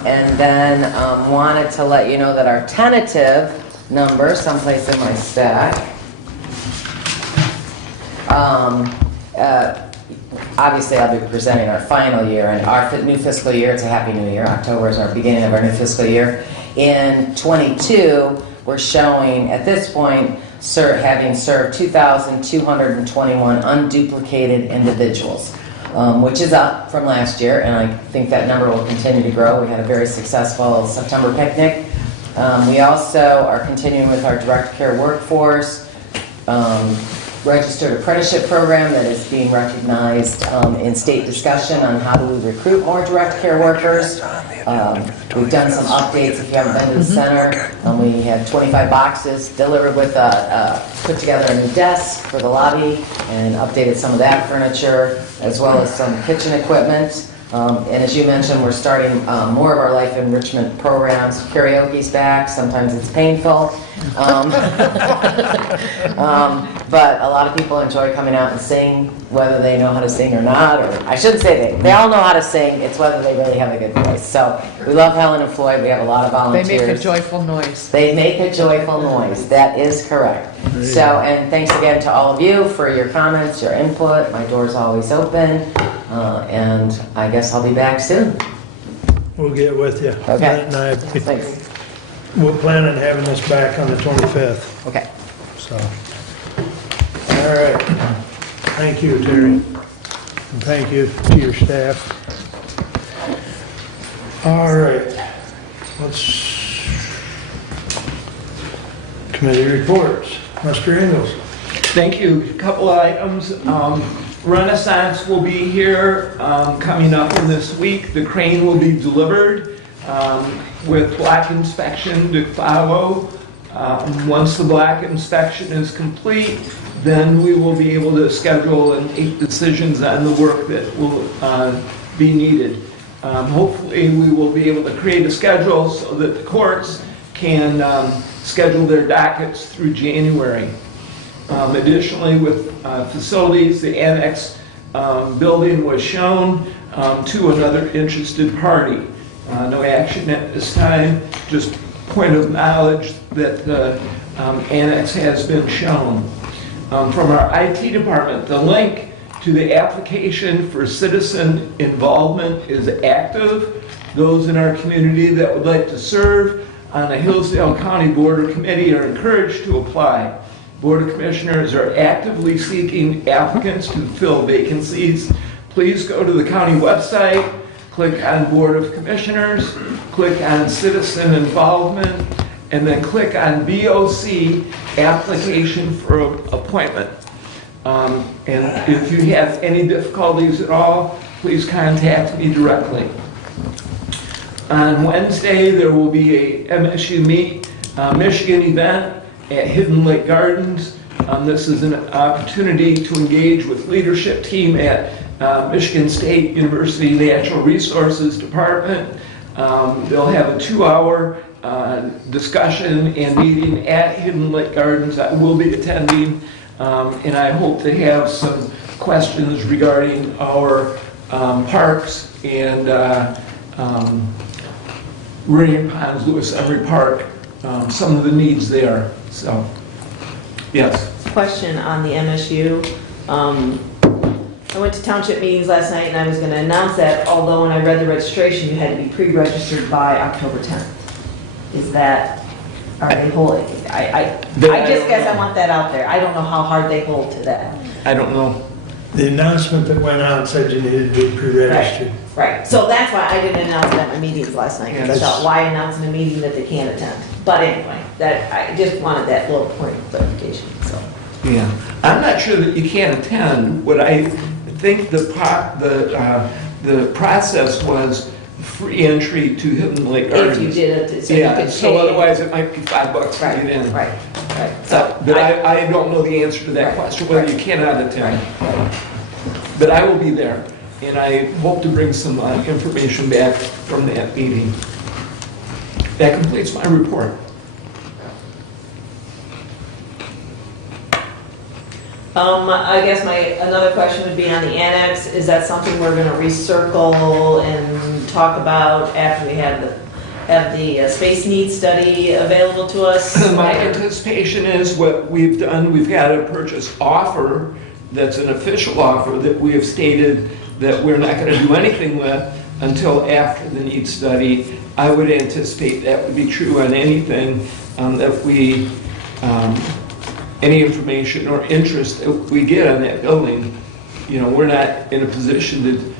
And then wanted to let you know that our tentative number, someplace in my stack, obviously I'll be presenting our final year and our new fiscal year. It's a happy new year. October is our beginning of our new fiscal year. In 22, we're showing at this point having served 2,221 unduplicated individuals, which is up from last year, and I think that number will continue to grow. We had a very successful September picnic. We also are continuing with our direct care workforce registered apprenticeship program that is being recognized in state discussion on how do we recruit more direct care workers. We've done some updates if you haven't been to the center. We had 25 boxes delivered with put together a new desk for the lobby and updated some of that furniture as well as some kitchen equipment. And as you mentioned, we're starting more of our life enrichment programs. Karaoke's back. Sometimes it's painful. But a lot of people enjoy coming out and sing, whether they know how to sing or not. Or I shouldn't say they all know how to sing. It's whether they really have a good voice. So we love Helen and Floyd. We have a lot of They volunteers. make a joyful noise. They make a joyful noise. That is correct. So, and thanks again to all of you for your comments, your input. My door's always open. And I guess I'll be back soon. We'll get with you. Okay. And I- Thanks. We'll plan on having this back on the 25th, Okay. so. All right. Thank you, Terry. And thank you to your staff. All right. Committee reports. Mr. Ingles. Thank you. A couple of items. Renaissance will be here coming up in this week. The crane will be delivered with black inspection to follow. Once the black inspection is complete, then we will be able to schedule and make decisions on the work that will be needed. Hopefully, we will be able to create a schedule so that the courts can schedule their dockets through January. Additionally, with facilities, the annex building was shown to another interested party. No action at this time, just point of knowledge that the annex has been shown. From our IT department, the link to the application for citizen involvement is active. Those in our community that would like to serve on the Hillsdale County Board or Committee are encouraged to apply. Board of Commissioners are actively seeking applicants to fill vacancies. Please go to the county website, click on Board of Commissioners, click on Citizen Involvement, and then click on BOC, Application for Appointment. And if you have any difficulties at all, please contact me directly. On Wednesday, there will be a MSU Meet Michigan event at Hidden Lake Gardens. This is an opportunity to engage with leadership team at Michigan State University Natural Resources Department. They'll have a 2-hour discussion and meeting at Hidden Lake Gardens. I will be attending, and I hope to have some questions regarding our parks and Meridian Ponds, Lewis Emery Park, some of the needs there. So, yes. Question on the MSU. I went to township meetings last night and I was going to announce that, although when I read the registration, you had to be pre-registered by October 10th. Is that, are they holding? I just guess I want that out there. I don't know how hard they hold to that. I don't know. The announcement that went out said you needed to be pre-registered. Right, so that's why I didn't announce it at my meetings last night, because I thought, why announce in a meeting that they can't attend? But anyway, that, I just wanted that little point of clarification, so. Yeah, I'm not sure that you can't attend. What I think the process was free entry to Hidden Lake Gardens. If you did it, so you Yeah, could so pay. otherwise it might be $5 to Right, get in. right. So, But I don't know the answer to that question, whether you cannot attend. But I will be there, and I hope to bring some information back from that meeting. That completes my report. I guess another question would be on the annex. Is that something we're gonna recircle and talk about after we have the space needs study available to us? My anticipation is what we've done, we've got a purchase offer that's an official offer that we have stated that we're not going to do anything with until after the needs study. I would anticipate that would be true on anything that we, any information or interest that we get on that building. You know, we're not in a position to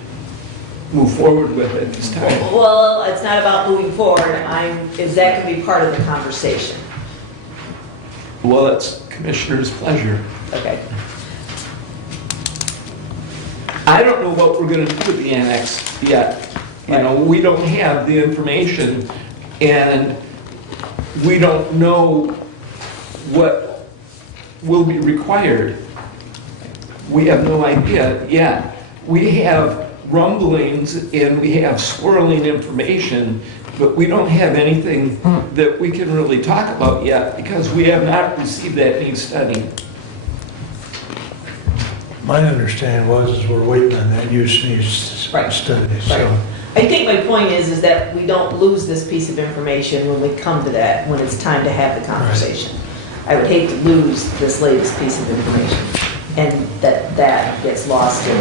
move forward with it at this time. Well, it's not about moving forward. Is that gonna be part of the conversation? Well, it's Commissioner's pleasure. Okay. I don't know what we're gonna do with the annex yet. You know, we don't have the information, and we don't know what will be required. We have no idea yet. We have rumblings and we have swirling information, but we don't have anything that we can really talk about yet because we have not received that needs study. My understanding was we're waiting on that use needs Right. study, so. Right. I think my point is that we don't lose this piece of information when we come to that, when it's time to have the conversation. I would hate to lose this latest piece of information and that gets lost in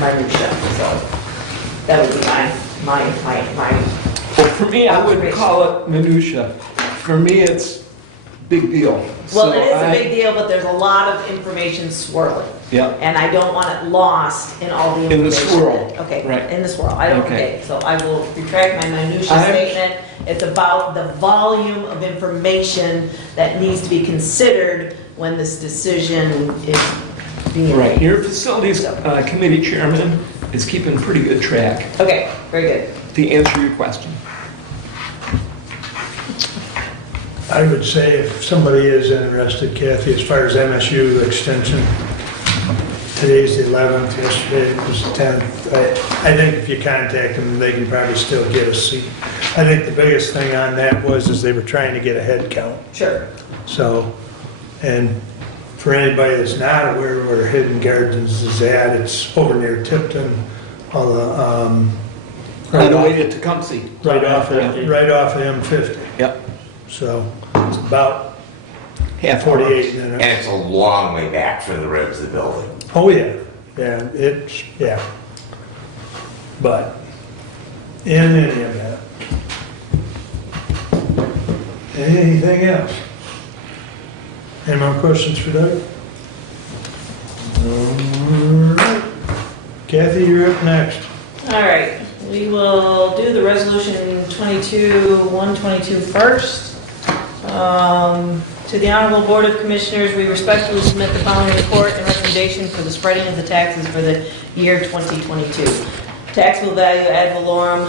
minutia. So that would be my. Well, for me, I wouldn't call it minutia. For me, it's big deal. Well, So it is a I- big deal, but there's a lot of information swirling. Yeah. And I don't want it lost in all the In the information. swirl. Okay, Right. in the swirl. I don't, Okay. okay, so I will retract my minutia I- statement. It's about the volume of information that needs to be considered when this decision is being Right, made. your facilities committee chairman is keeping pretty good track Okay, very good. to answer your question. I would say if somebody is interested, Kathy, as far as MSU extension, today's the 11th, yesterday was the 10th. I think if you contact them, they can probably still get a seat. I think the biggest thing on that is they were trying to get a head count. Sure. So, and for anybody that's not aware where Hidden Gardens is at, it's over near Tipton, all the, On the way to Tecumseh. right off of M50. Yep. So it's about Half 48 And minutes. it's a long way back for the ribs of the building. Oh, yeah, yeah. But in any event, anything else? Any more questions for Doug? All right. Kathy, you're up next. All right, we will do the resolution 122 first. To the Honorable Board of Commissioners, we respectfully submit the following report and recommendation for the spreading of the taxes for the year 2022. Taxable value ad valorem,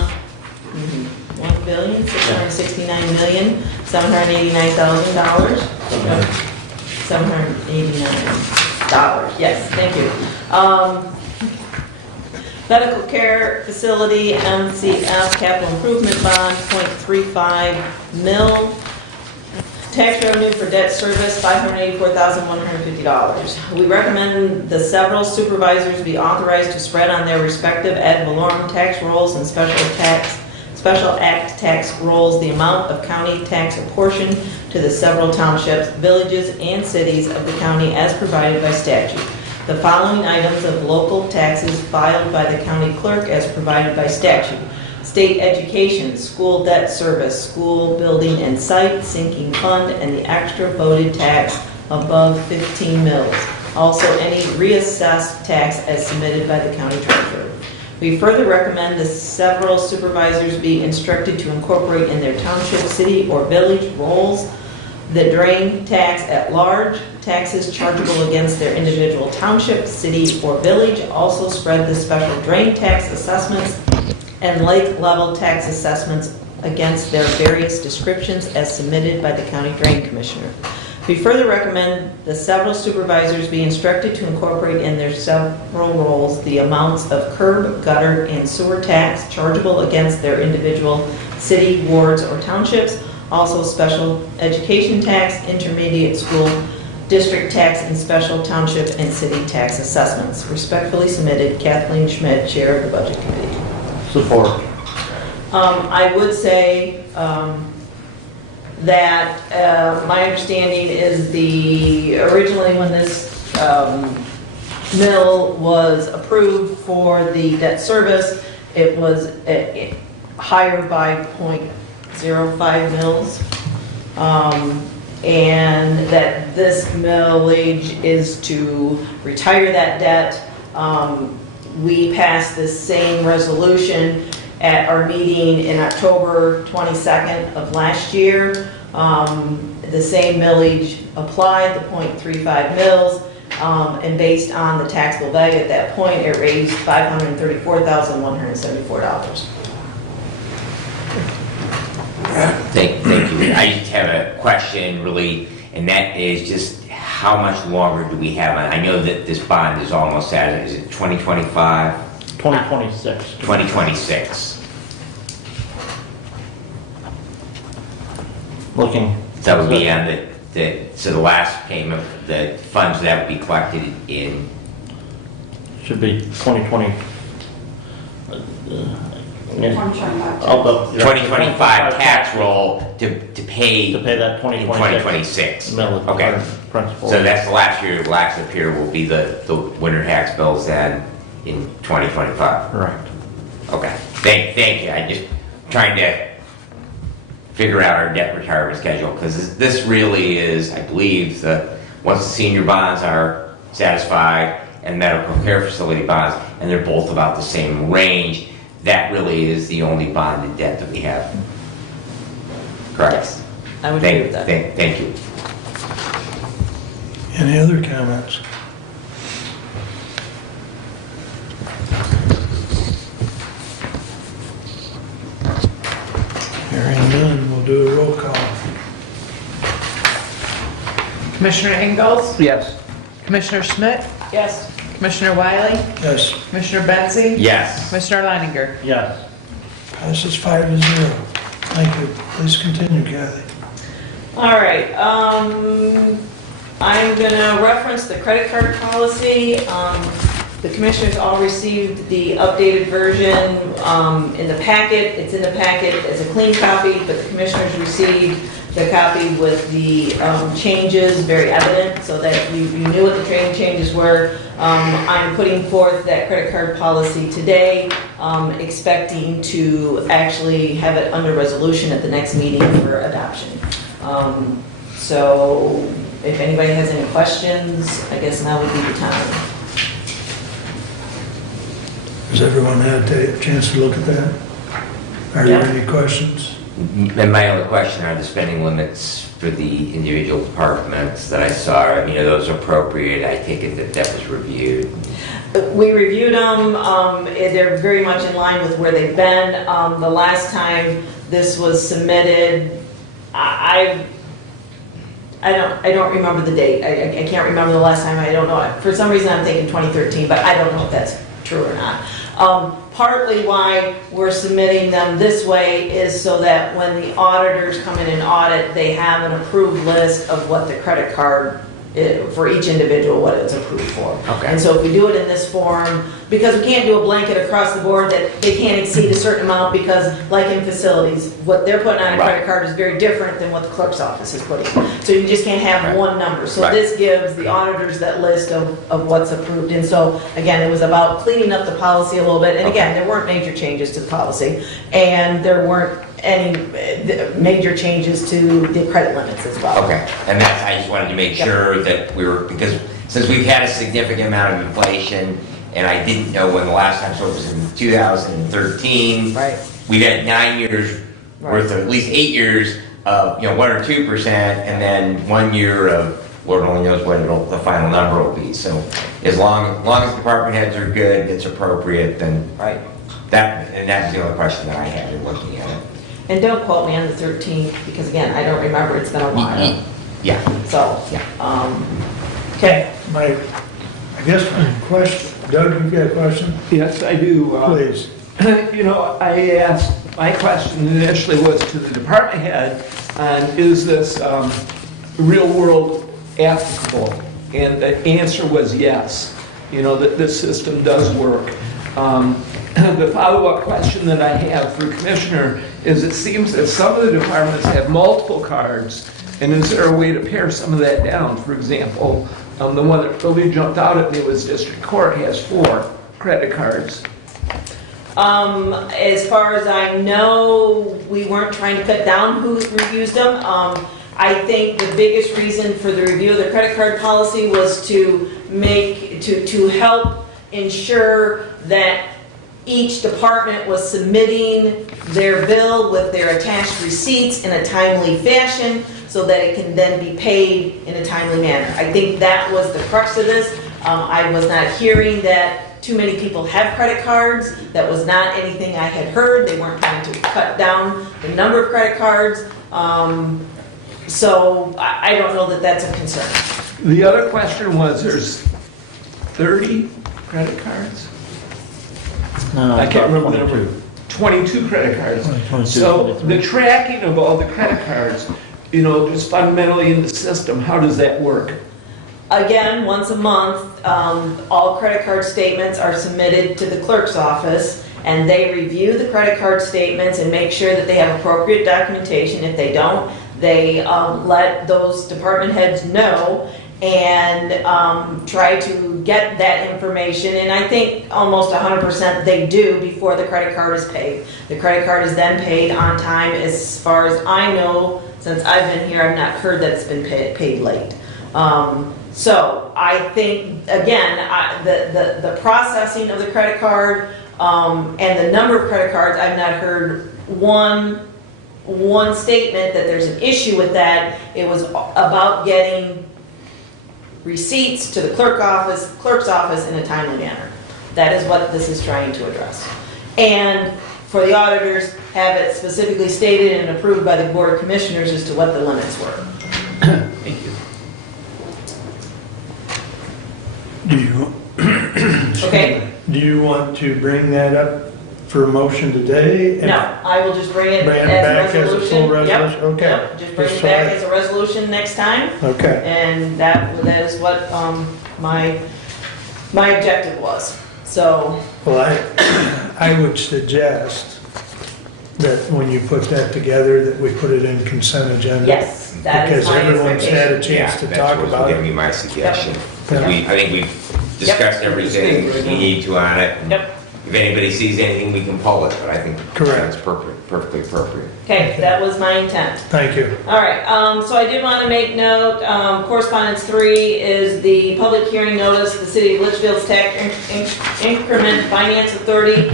$1,669,789,000. $789, yes, thank you. Medical care facility, MCF, capital improvement bond, 0.35 mil. Tax revenue for debt service, $584,150. We recommend the several supervisors be authorized to spread on their respective ad valorem tax rolls and special act tax rolls the amount of county tax apportioned to the several townships, villages, and cities of the county as provided by statute. The following items of local taxes filed by the county clerk as provided by statute: state education, school debt service, school building and site sinking fund, and the extra voted tax above 15 mils. Also, any reassessed tax as submitted by the county treasurer. We further recommend the several supervisors be instructed to incorporate in their township, city, or village rolls the drain tax at large, taxes chargeable against their individual township, city, or village. Also spread the special drain tax assessments and lake level tax assessments against their various descriptions as submitted by the county drain commissioner. We further recommend the several supervisors be instructed to incorporate in their several rolls the amounts of curb, gutter, and sewer tax chargeable against their individual city, wards, or townships. Also special education tax, intermediate school district tax, and special township and city tax assessments. Respectfully submitted, Kathleen Schmidt, Chair of the Budget Committee. Support. I would say that my understanding is originally when this mill was approved for the debt service, it was higher by 0.05 mils. And that this millage is to retire that debt. We passed this same resolution at our meeting in October 22nd of last year. The same millage applied, the 0.35 mils, and based on the taxable value at that point, it raised $534,174. Thank you. I just have a question really, and that is just how much longer do we have? I know that this bond is almost at, is it 2025? 2026. 2026. Looking. That would be on so the last payment, the funds that would be collected in, Should be 2020. $1.25. 2025 tax roll to pay To pay that in 2026. 2026. Mill Okay. principal. So that's the last year, the last up here will be the winter tax bills then in 2025. Correct. Okay, thank you. I just trying to figure out our debt retirement schedule, because this really is, I believe, once the senior bonds are satisfied and medical care facility bonds, and they're both about the same range, that really is the only bonded debt that we have. Correct? Yes, I would agree with that. Thank you. Any other comments? Hearing none, we'll do a roll call. Commissioner Ingalls? Yes. Commissioner Schmidt? Yes. Commissioner Wiley? Yes, Commissioner Bensy? Yes. Commissioner Leininger? Yes. passes 5-0. Thank you. Please continue, Kathy. All right, I'm gonna reference the credit card policy. The commissioners all received the updated version in the packet. It's in the packet as a clean copy, but the commissioners received the copy with the changes, very evident, so that you knew what the training changes were. I'm putting forth that credit card policy today, expecting to actually have it under resolution at the next meeting for adoption. So if anybody has any questions, I guess now would be the time. Has everyone had a chance to look at that? Are there any questions? And my only question are the spending limits for the individual departments that I saw, those are appropriate. I take it that was reviewed. We reviewed them, they're very much in line with where they've been. The last time this was submitted, I don't remember the date. I can't remember the last time. I don't know. For some reason, I'm thinking 2013, but I don't know if that's true or not. Partly why we're submitting them this way is so that when the auditors come in and audit, they have an approved list of what the credit card, for each individual, what it's approved for. Okay. And so if we do it in this form, because we can't do a blanket across the board that they can't exceed a certain amount, because like in facilities, what they're putting on a credit card is very different than what the clerk's office is putting. So you just can't have one number. So this gives the auditors that list of what's approved. And so, again, it was about cleaning up the policy a little bit. And again, there weren't major changes to the policy, and there weren't any major changes to the credit limits as well. Okay, and that's, I just wanted to make sure that because since we've had a significant amount of inflation, and I didn't know when the last time, so it was in 2013. Right. We've had 9 years worth of, at least 8 years of, 1 or 2%, and then 1 year of, Lord only knows what the final number will be. So as long as department heads are good, it's appropriate, then that's the only question that I had in looking at it. And don't quote me on the 13th, because again, I don't remember, it's been a while. Yeah. So, okay. I guess my question, Doug, you got a question? Yes, I do. Please. I asked, my question initially was to the department head, on is this real world applicable? And the answer was yes, that this system does work. The follow-up question that I have for Commissioner is it seems that some of the departments have multiple cards, and is there a way to pare some of that down? For example, the one that really jumped out at me was District Court has 4 credit cards. As far as I know, we weren't trying to cut down who reviews them. I think the biggest reason for the review of the credit card policy was to help ensure that each department was submitting their bill with their attached receipts in a timely fashion so that it can then be paid in a timely manner. I think that was the crux of this. I was not hearing that too many people have credit cards. That was not anything I had heard. They weren't trying to cut down the number of credit cards. So I don't know that that's a concern. The other question was there's 30 credit cards? No, I can't remember the 22. number. 22 credit cards. 22, So 23. the tracking of all the credit cards, just fundamentally in the system, how does that work? Again, once a month, all credit card statements are submitted to the clerk's office, and they review the credit card statements and make sure that they have appropriate documentation. If they don't, they let those department heads know, and try to get that information. And I think almost 100% they do before the credit card is paid. The credit card is then paid on time. As far as I know, since I've been here, I've not heard that it's been paid late. So I think, again, the processing of the credit card and the number of credit cards, I've not heard one statement that there's an issue with that. It was about getting receipts to the clerk's office in a timely manner. That is what this is trying to address. And for the auditors, have it specifically stated and approved by the Board of Commissioners as to what the limits were. Thank you. Do you, Okay? do you want to bring that up for a motion today? No, I will just bring it Bring it as back a as a resolution. full resolution? Yep, Okay. yep. Just bring Just it so back I- as a resolution next time. Okay, And that is what my objective was. So, well, I would suggest that when you put that together, that we put it in consent agenda. yes, that is Because my everyone's had a expectation. chance to That's talk what's about gonna it. be my suggestion. Yep. I think we've discussed everything we need to on it. Yep. If anybody sees anything, we can pull it, but I think Correct. that's perfectly appropriate. Okay, that was my intent. Thank you. All right, so I did want to make note, correspondence 3 is the public hearing notice, the City of Litchfield's tax increment finance authority.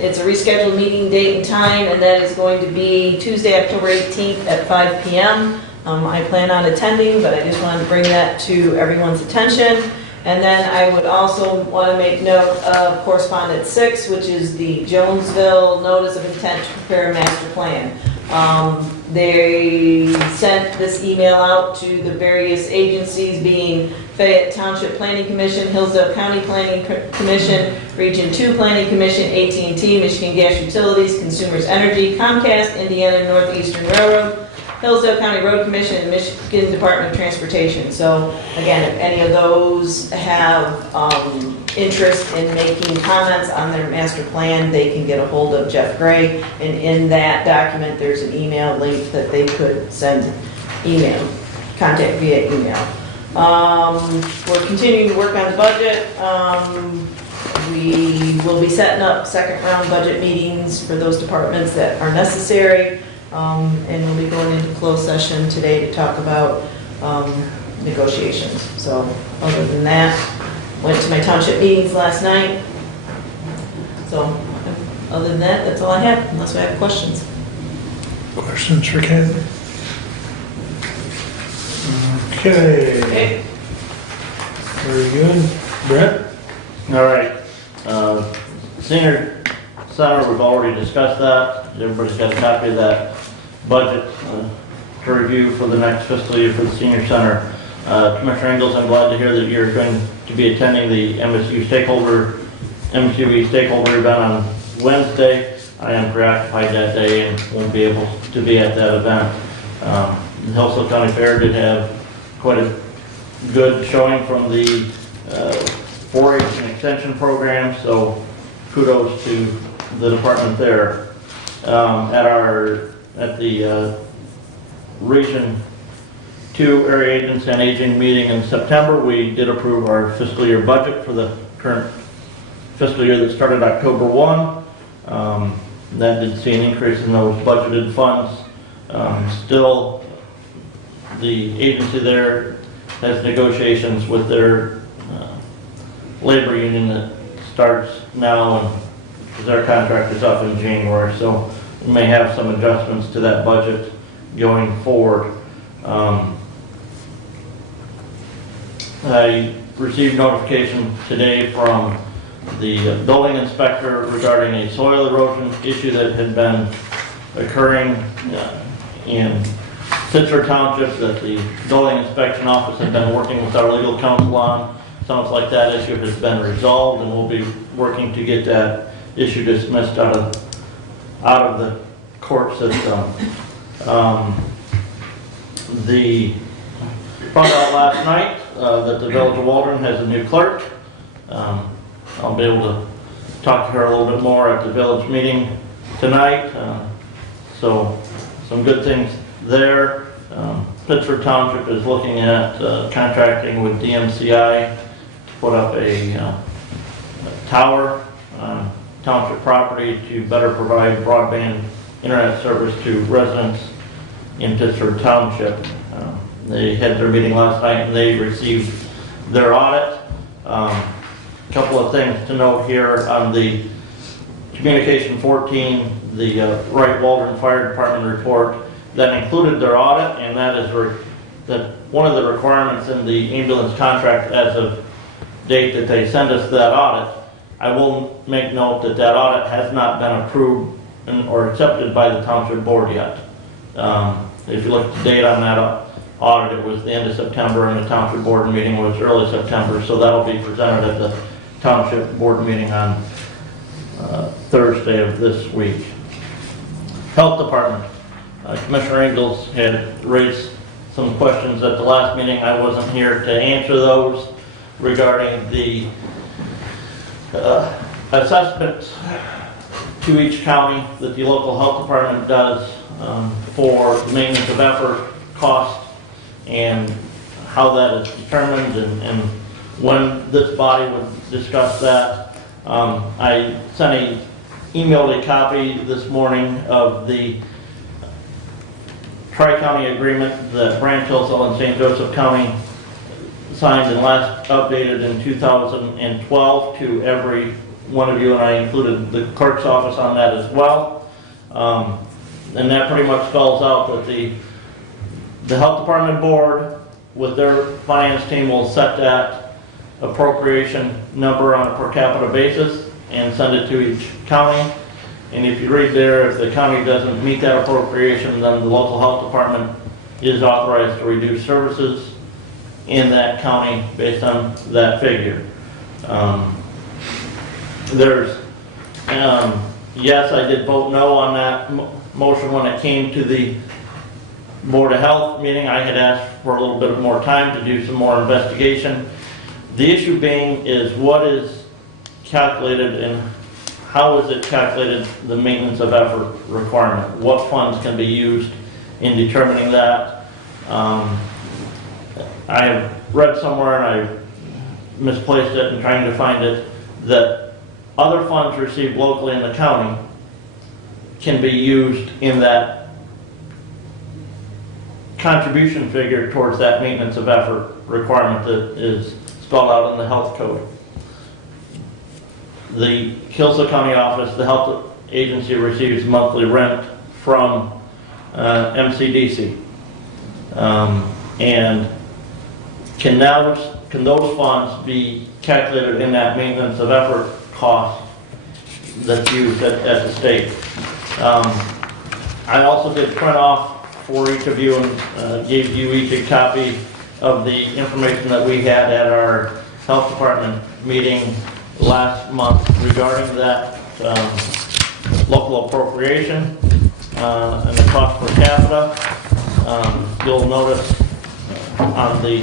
It's a rescheduled meeting date and time, and that is going to be Tuesday, October 18th at 5 p.m. I plan on attending, but I just wanted to bring that to everyone's attention. And then I would also want to make note of correspondence 6, which is the Jonesville Notice of Intent to Prepare a Master Plan. They sent this email out to the various agencies, being Fayette Township Planning Commission, Hillsdale County Planning Commission, Region 2 Planning Commission, AT&T, Michigan Gas Utilities, Consumers Energy, Comcast, Indiana Northeastern Railroad, Hillsdale County Road Commission, and Michigan Department of Transportation. So again, if any of those have interest in making comments on their master plan, they can get a hold of Jeff Gray. And in that document, there's an email link that they could send contact via email. We're continuing to work on the budget. We will be setting up second round budget meetings for those departments that are necessary. And we'll be going into closed session today to talk about negotiations. So other than that, went to my township meetings last night. So other than that, that's all I have, unless we have questions. Questions for Kathy? Okay, Okay. very good. Brett? All right. Senior Center, we've already discussed that. Everybody's got a copy of that budget to review for the next fiscal year for the Senior Center. Commissioner Ingles, I'm glad to hear that you're going to be attending the MSUE stakeholder event on Wednesday. I am preoccupied that day and won't be able to be at that event. The Hillsdale County Fair did have quite a good showing from the 4-H and extension program, so kudos to the department there. At the Region 2 Area Agents and Aging meeting in September, we did approve our fiscal year budget for the current fiscal year that started October 1. That did see an increase in those budgeted funds. Still, the agency there has negotiations with their labor union that starts now, and their contract is up in January, so we may have some adjustments to that budget going forward. I received notification today from the building inspector regarding a soil erosion issue that had been occurring in Citzer Township that the building inspection office had been working with our legal counsel on. Sounds like that issue has been resolved, and we'll be working to get that issue dismissed out of the court system. Found out last night that the Village of Waldron has a new clerk. I'll be able to talk to her a little bit more at the village meeting tonight. So some good things there. Pittsford Township is looking at contracting with DMCI to put up a tower on township property to better provide broadband internet service to residents in Pittsford Township. They had their meeting last night and they received their audit. Couple of things to note here on the Communication 14, the Wright Waldron Fire Department report that included their audit, and that is that one of the requirements in the ambulance contract as of date that they send us that audit. I will make note that that audit has not been approved or accepted by the township board yet. If you look at the date on that audit, it was the end of September, and the township board meeting was early September, so that'll be presented at the township board meeting on Thursday of this week. Health Department. Commissioner Ingles had raised some questions at the last meeting. I wasn't here to answer those regarding the assessment to each county that the local health department does for maintenance of effort cost and how that is determined and when this body would discuss that. I emailed a copy this morning of the Tri-County agreement that Branch, Hillsdale, and St. Joseph County signed and last updated in 2012 to every one of you, and I included the clerk's office on that as well. And that pretty much spells out that the health department board with their finance team will set that appropriation number on a per capita basis and send it to each county. And if you read there, if the county doesn't meet that appropriation, then the local health department is authorized to reduce services in that county based on that figure. Yes, I did vote no on that motion when it came to the Board of Health meeting. I had asked for a little bit more time to do some more investigation. The issue being is what is calculated and how is it calculated, the maintenance of effort requirement? What funds can be used in determining that? I have read somewhere, and I misplaced it in trying to find it, that other funds received locally in the county can be used in that contribution figure towards that maintenance of effort requirement that is spelled out in the health code. The Hillsdale County office, the health agency, receives monthly rent from MCDC. And can those funds be calculated in that maintenance of effort cost that's used at the state? I also did print off for each of you and gave you each a copy of the information that we had at our health department meeting last month regarding that local appropriation and the cost per capita. You'll notice on the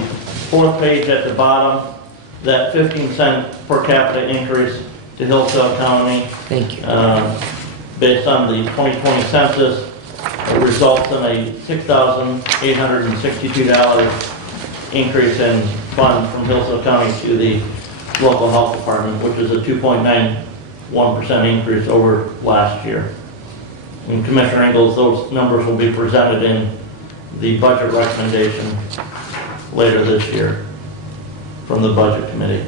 fourth page at the bottom that 15-cent per capita increase to Hillsdale County. Thank you. Based on the 2020 census, it results in a $6,862 increase in funds from Hillsdale County to the local health department, which is a 2.91% increase over last year. And Commissioner Ingles, those numbers will be presented in the budget recommendation later this year from the budget committee.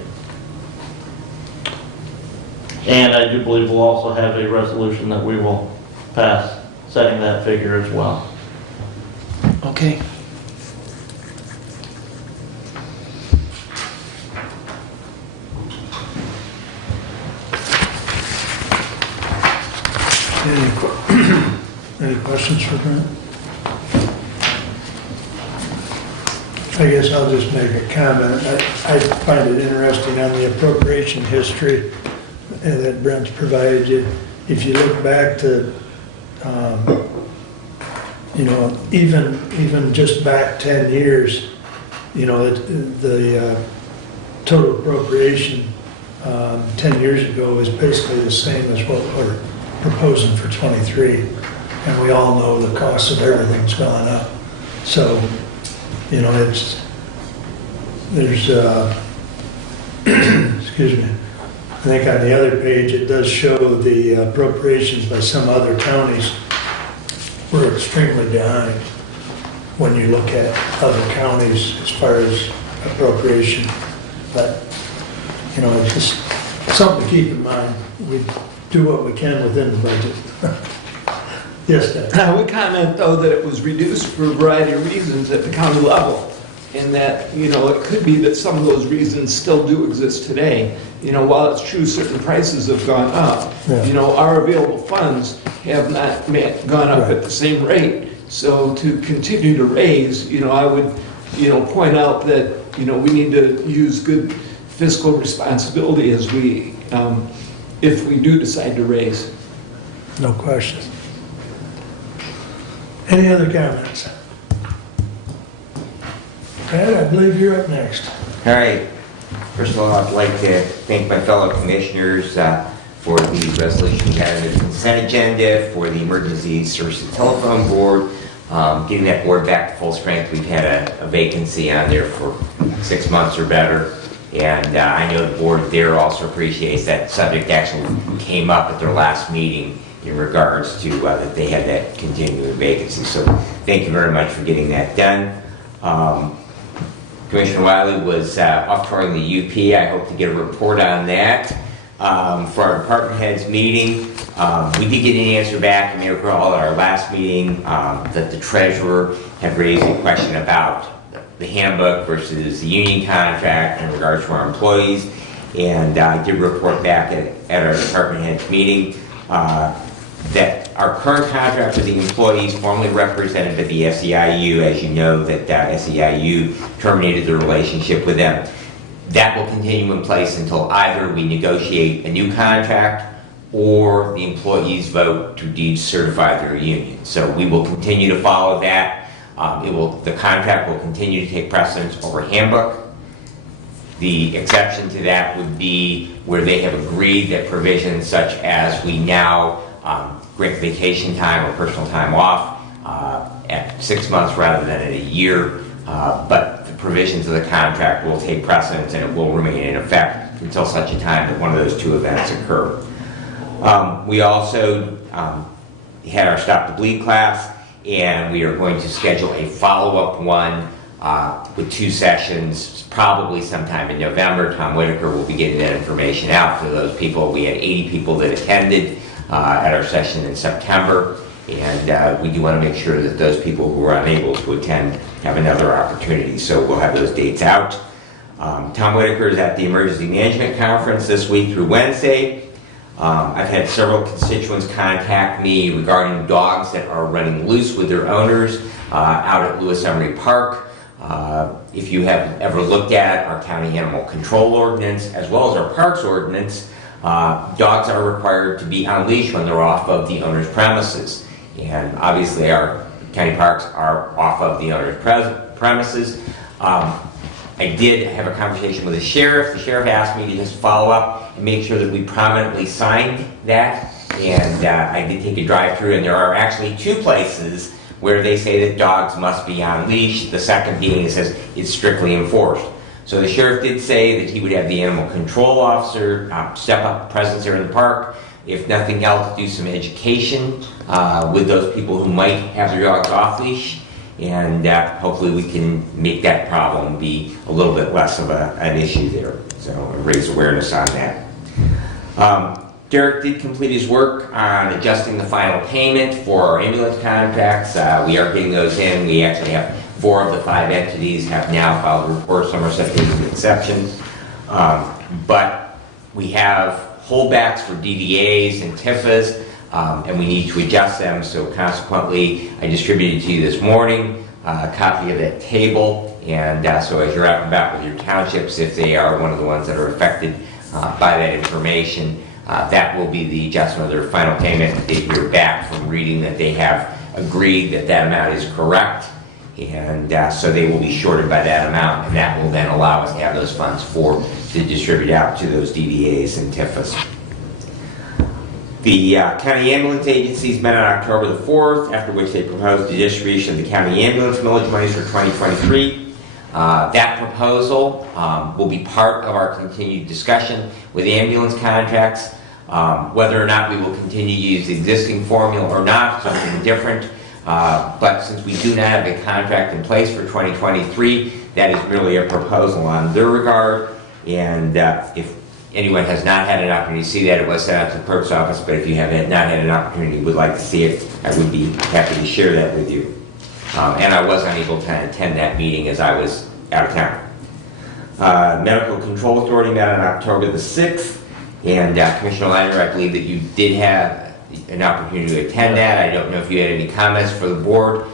And I do believe we'll also have a resolution that we will pass setting that figure as well. Okay. Any questions for Brent? I guess I'll just make a comment. I find it interesting on the appropriation history that Brent's provided you. If you look back to, even just back 10 years, the total appropriation 10 years ago is basically the same as what we're proposing for 23. And we all know the cost of everything's gone up. So You know, there's, excuse me, I think on the other page, it does show the appropriations by some other counties. We're extremely behind when you look at other counties as far as appropriation. But, you know, it's just something to keep in mind. We do what we can within the budget. Yes, Dad? I would comment, though, that it was reduced for a variety of reasons at the county level, and that, you know, it could be that some of those reasons still do exist today. You know, while it's true certain prices have gone up, Yeah. you know, our available funds have not gone up at the same rate. So to continue to raise, you know, I would, you know, point out that, you know, we need to use good fiscal responsibility as we, if we do decide to raise. No question. Any other comments? Pat, I believe you're up next. All right. First of all, I'd like to thank my fellow commissioners for the resolution we had on the consent agenda, for the emergency services telephone board, getting that board back to full strength. We've had a vacancy on there for 6 months or better. And I know the board there also appreciates that subject actually came up at their last meeting in regards to that they had that continuing vacancy. So thank you very much for getting that done. Commissioner Wiley was off touring the UP. I hope to get a report on that. For our department heads meeting, we did get an answer back, you may recall at our last meeting that the treasurer had raised a question about the handbook versus the union contract in regards to our employees. And I did report back at our department heads meeting that our current contract with the employees formerly represented by the SEIU, as you know, that SEIU terminated the relationship with them. That will continue in place until either we negotiate a new contract or the employees vote to decertify their union. So we will continue to follow that. The contract will continue to take precedence over handbook. The exception to that would be where they have agreed that provisions such as we now grant vacation time or personal time off at 6 months rather than at a year, but the provisions of the contract will take precedence and it will remain in effect until such a time that one of those two events occur. We also had our Stop the Bleed class, and we are going to schedule a follow-up one with 2 sessions, probably sometime in November. Tom Whitaker will be getting that information out for those people. We had 80 people that attended at our session in September, and we do want to make sure that those people who are unable to attend have another opportunity, so we'll have those dates out. Tom Whitaker is at the Emergency Management Conference this week through Wednesday. I've had several constituents contact me regarding dogs that are running loose with their owners out at Lewis Emery Park. If you have ever looked at our county animal control ordinance as well as our parks ordinance, dogs are required to be on leash when they're off of the owner's premises. And obviously our county parks are off of the owner's premises. I did have a conversation with the sheriff. The sheriff asked me to just follow up and make sure that we prominently signed that. And I did take a drive through, and there are actually 2 places where they say that dogs must be on leash. The second being, it says it's strictly enforced. So the sheriff did say that he would have the animal control officer step up presence there in the park. If nothing else, do some education with those people who might have their dogs off leash. And hopefully we can make that problem be a little bit less of an issue there. So raise awareness on that. Derek did complete his work on adjusting the final payment for our ambulance contracts. We are getting those in. We actually have 4 of the 5 entities have now filed reports. Somerset being the exception. But we have holdbacks for DDAs and TIFAs. And we need to adjust them, so consequently, I distributed to you this morning a copy of that table, and so as you're out and about with your townships, if they are one of the ones that are affected by that information, that will be the adjustment of their final payment. If you're back from reading that they have agreed that that amount is correct, and so they will be shorted by that amount, and that will then allow us to have those funds to distribute out to those DDAs and TIFAs. The county ambulance agencies met on October the 4th, after which they proposed the distribution of the county ambulance millage monies for 2023. That proposal will be part of our continued discussion with ambulance contracts. Whether or not we will continue to use the existing formula or not, something different. But since we do not have a contract in place for 2023, that is merely a proposal on their regard. And if anyone has not had an opportunity to see that, it was sent out to the clerk's office, but if you have not had an opportunity and would like to see it, I would be happy to share that with you. And I was unable to attend that meeting as I was out of town. Medical Control Authority met on October the 6th, and Commissioner Leiter, I believe that you did have an opportunity to attend that. I don't know if you had any comments for the board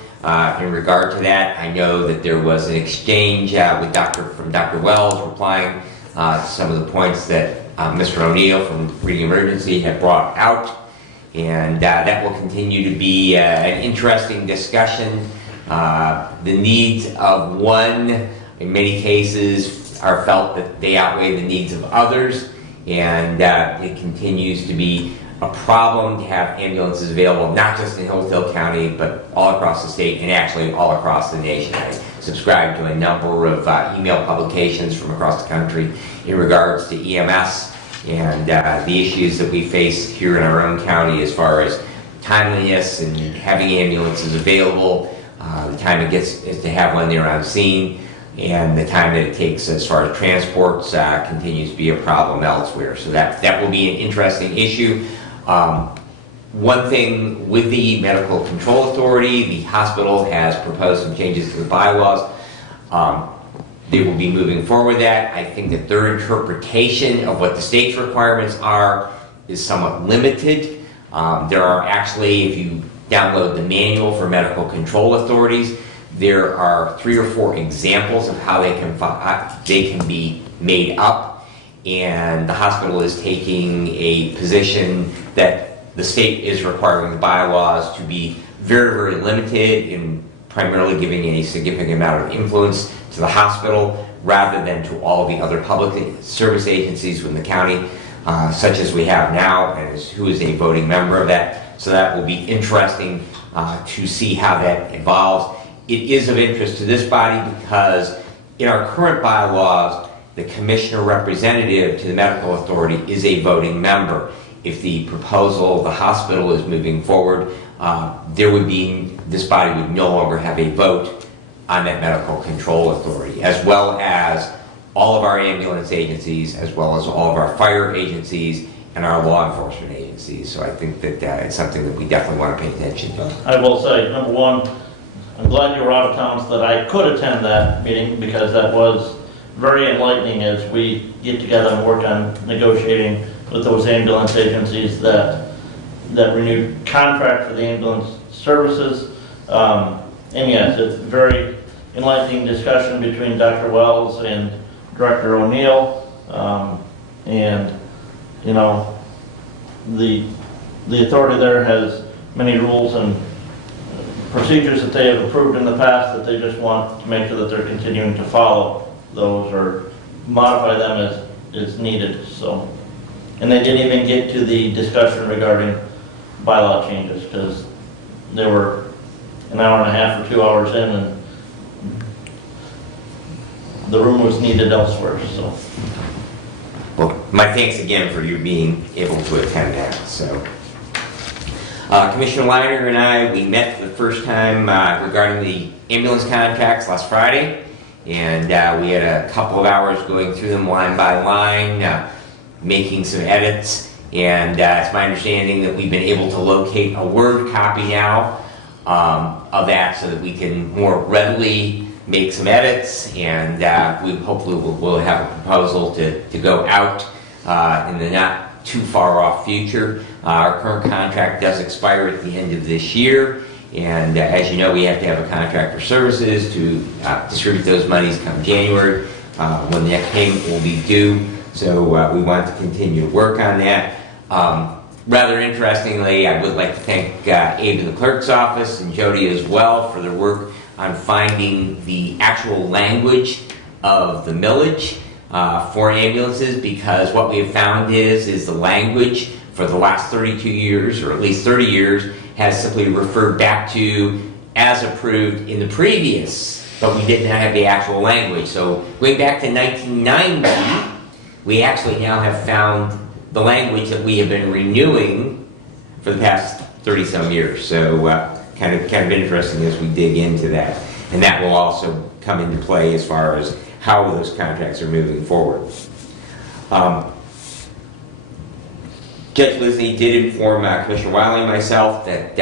in regard to that. I know that there was an exchange with from Dr. Wells replying to some of the points that Mr. O'Neill from Reading Emergency had brought out, and that will continue to be an interesting discussion. The needs of one, in many cases, are felt that they outweigh the needs of others, and it continues to be a problem to have ambulances available, not just in Hillsdale County, but all across the state and actually all across the nation. I subscribe to a number of email publications from across the country in regards to EMS and the issues that we face here in our own county as far as timeliness and having ambulances available, the time it gets to have one there on scene, and the time that it takes as far as transports continues to be a problem elsewhere. So that will be an interesting issue. One thing with the Medical Control Authority, the hospital has proposed some changes to the bylaws. They will be moving forward with that. I think that their interpretation of what the state's requirements are is somewhat limited. There are actually, if you download the manual for medical control authorities, there are 3 or 4 examples of how they can be made up, and the hospital is taking a position that the state is requiring the bylaws to be very, very limited in primarily giving a significant amount of influence to the hospital rather than to all the other public service agencies within the county, such as we have now, and who is a voting member of that. So that will be interesting to see how that evolves. It is of interest to this body because in our current bylaws, the commissioner representative to the medical authority is a voting member. If the proposal of the hospital is moving forward, this body would no longer have a vote on that medical control authority, as well as all of our ambulance agencies, as well as all of our fire agencies and our law enforcement agencies. So I think that it's something that we definitely want to pay attention to. I will say, number one, I'm glad you were out of town so that I could attend that meeting, because that was very enlightening as we get together and work on negotiating with those ambulance agencies that renewed contract for the ambulance services. And yes, it's a very enlightening discussion between Dr. Wells and Director O'Neill. And, you know, the authority there has many rules and procedures that they have approved in the past that they just want to make sure that they're continuing to follow those or modify them as needed. So, and they didn't even get to the discussion regarding bylaw changes because they were an hour and a half or 2 hours in and the room was needed elsewhere. So, Well, my thanks again for you being able to attend that. So, Commissioner Leiter and I, we met for the first time regarding the ambulance contracts last Friday, and we had a couple of hours going through them line by line, making some edits, and it's my understanding that we've been able to locate a Word copy now of that so that we can more readily make some edits, and we hopefully will have a proposal to go out in the not too far off future. Our current contract does expire at the end of this year, and as you know, we have to have a contract for services to distribute those monies come January when the next payment will be due. So we want to continue to work on that. Rather interestingly, I would like to thank Abe in the clerk's office and Jody as well for their work on finding the actual language of the millage for ambulances, because what we have found is the language for the last 32 years, or at least 30 years, has simply referred back to as approved in the previous but we did not have the actual language. So going back to 1990, we actually now have found the language that we have been renewing for the past 30-some years. So kind of interesting as we dig into that. And that will also come into play as far as how those contracts are moving forward. Judge Lisney did inform Commissioner Wiley and myself that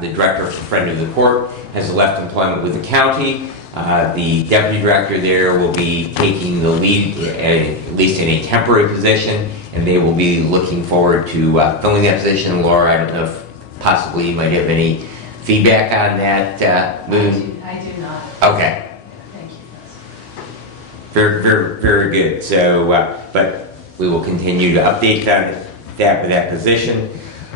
the director, friend of the court, has left employment with the county. The deputy director there will be taking the lead, at least in a temporary position, and they will be looking forward to filling that position. Laura, I don't know if possibly you might have any feedback on that move. I do not. Okay. Thank you. Very good. So, but we will continue to update that position.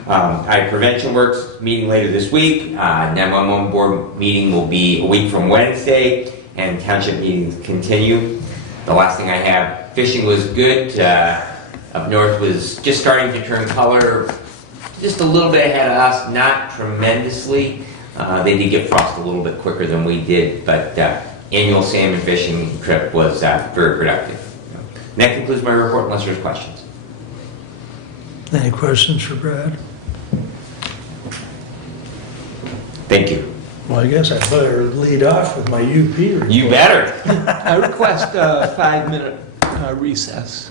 Our prevention works meeting later this week. 911 board meeting will be a week from Wednesday, and township meetings continue. The last thing I have, fishing was good. Up north was just starting to turn color, just a little bit ahead of us, not tremendously. They did get frost a little bit quicker than we did, but annual salmon fishing trip was very productive. And that concludes my report, unless there's questions. Any questions for Brad? Thank you. Well, I guess I better lead off with my UP report. You better. I request a 5-minute recess.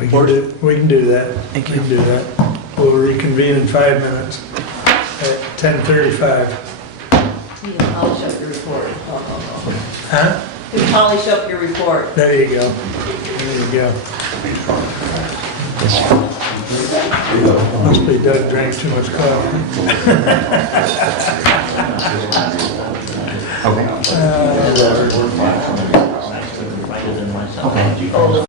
We can do that. We can do that. We'll reconvene in 5 minutes at 10:35. You polish up your report. Huh? You polish up your report. There you go. There you go. Must be Doug drank too much coffee. Okay. Okay.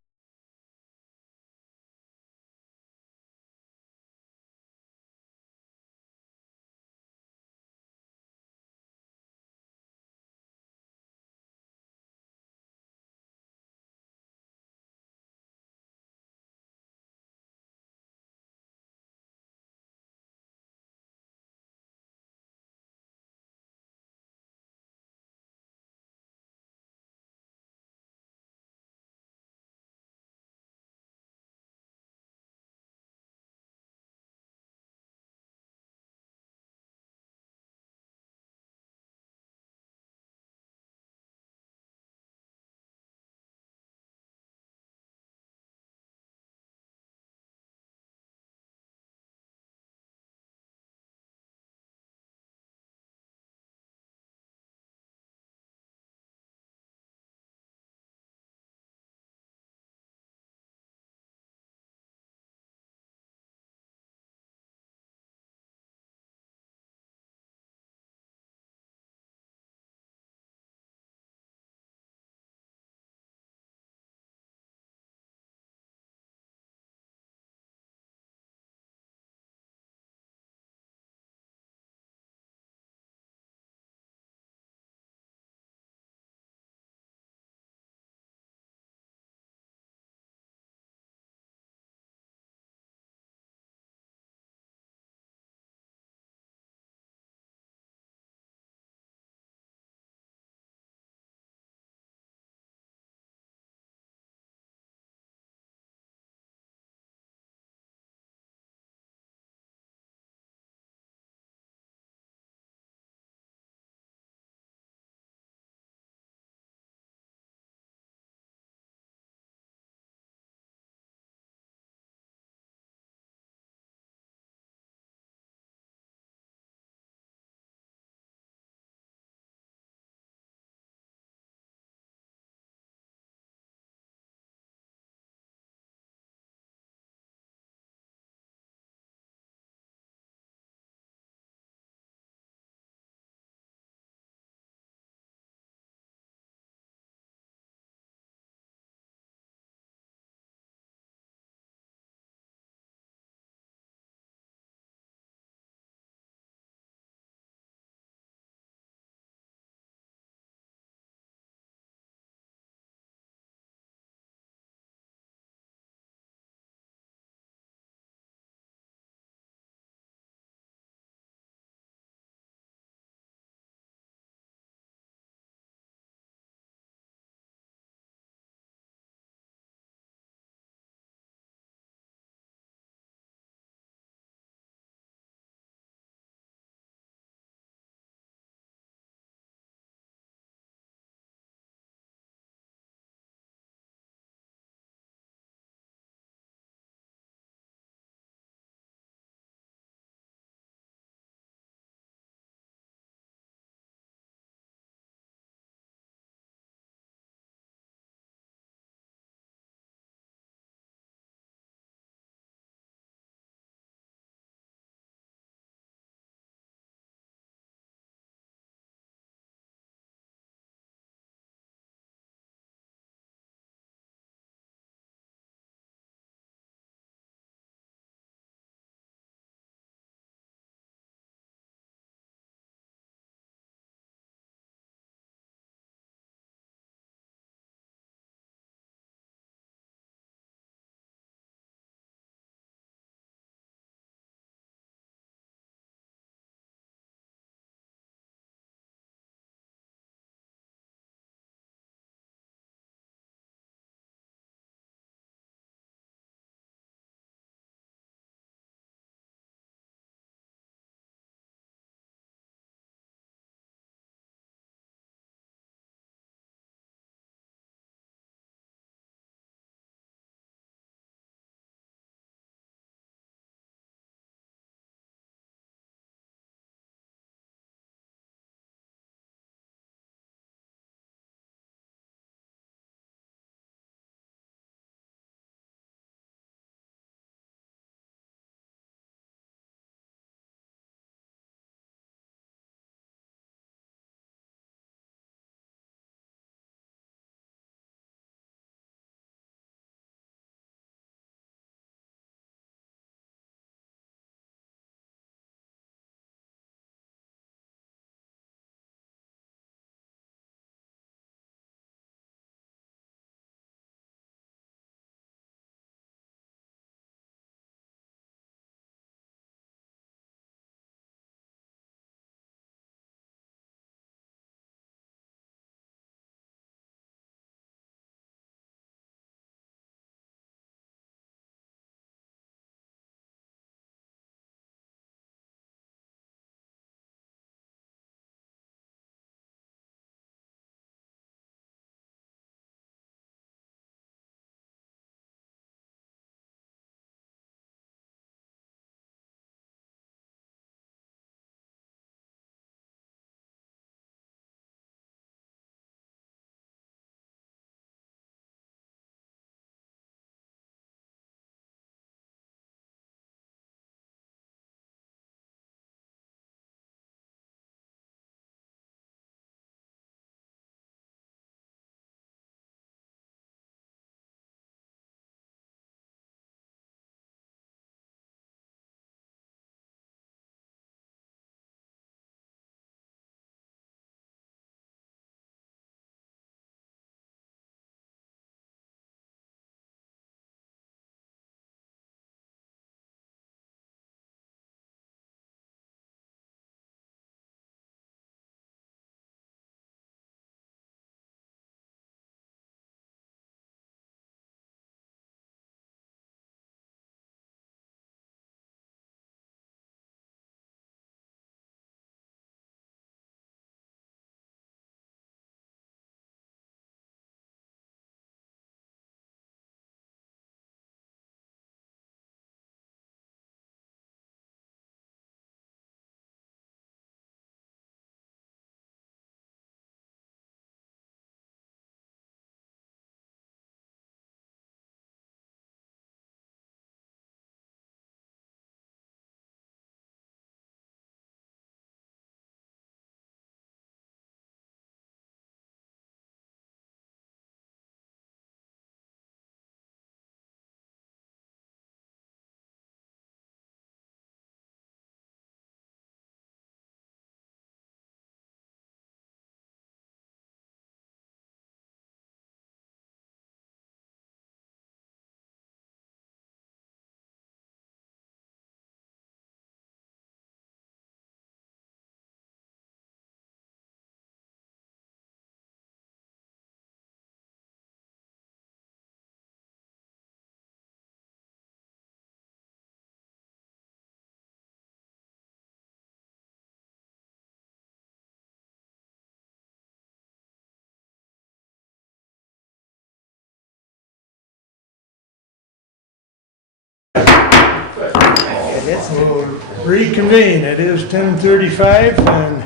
It's We'll reconvene. It is 10:35, and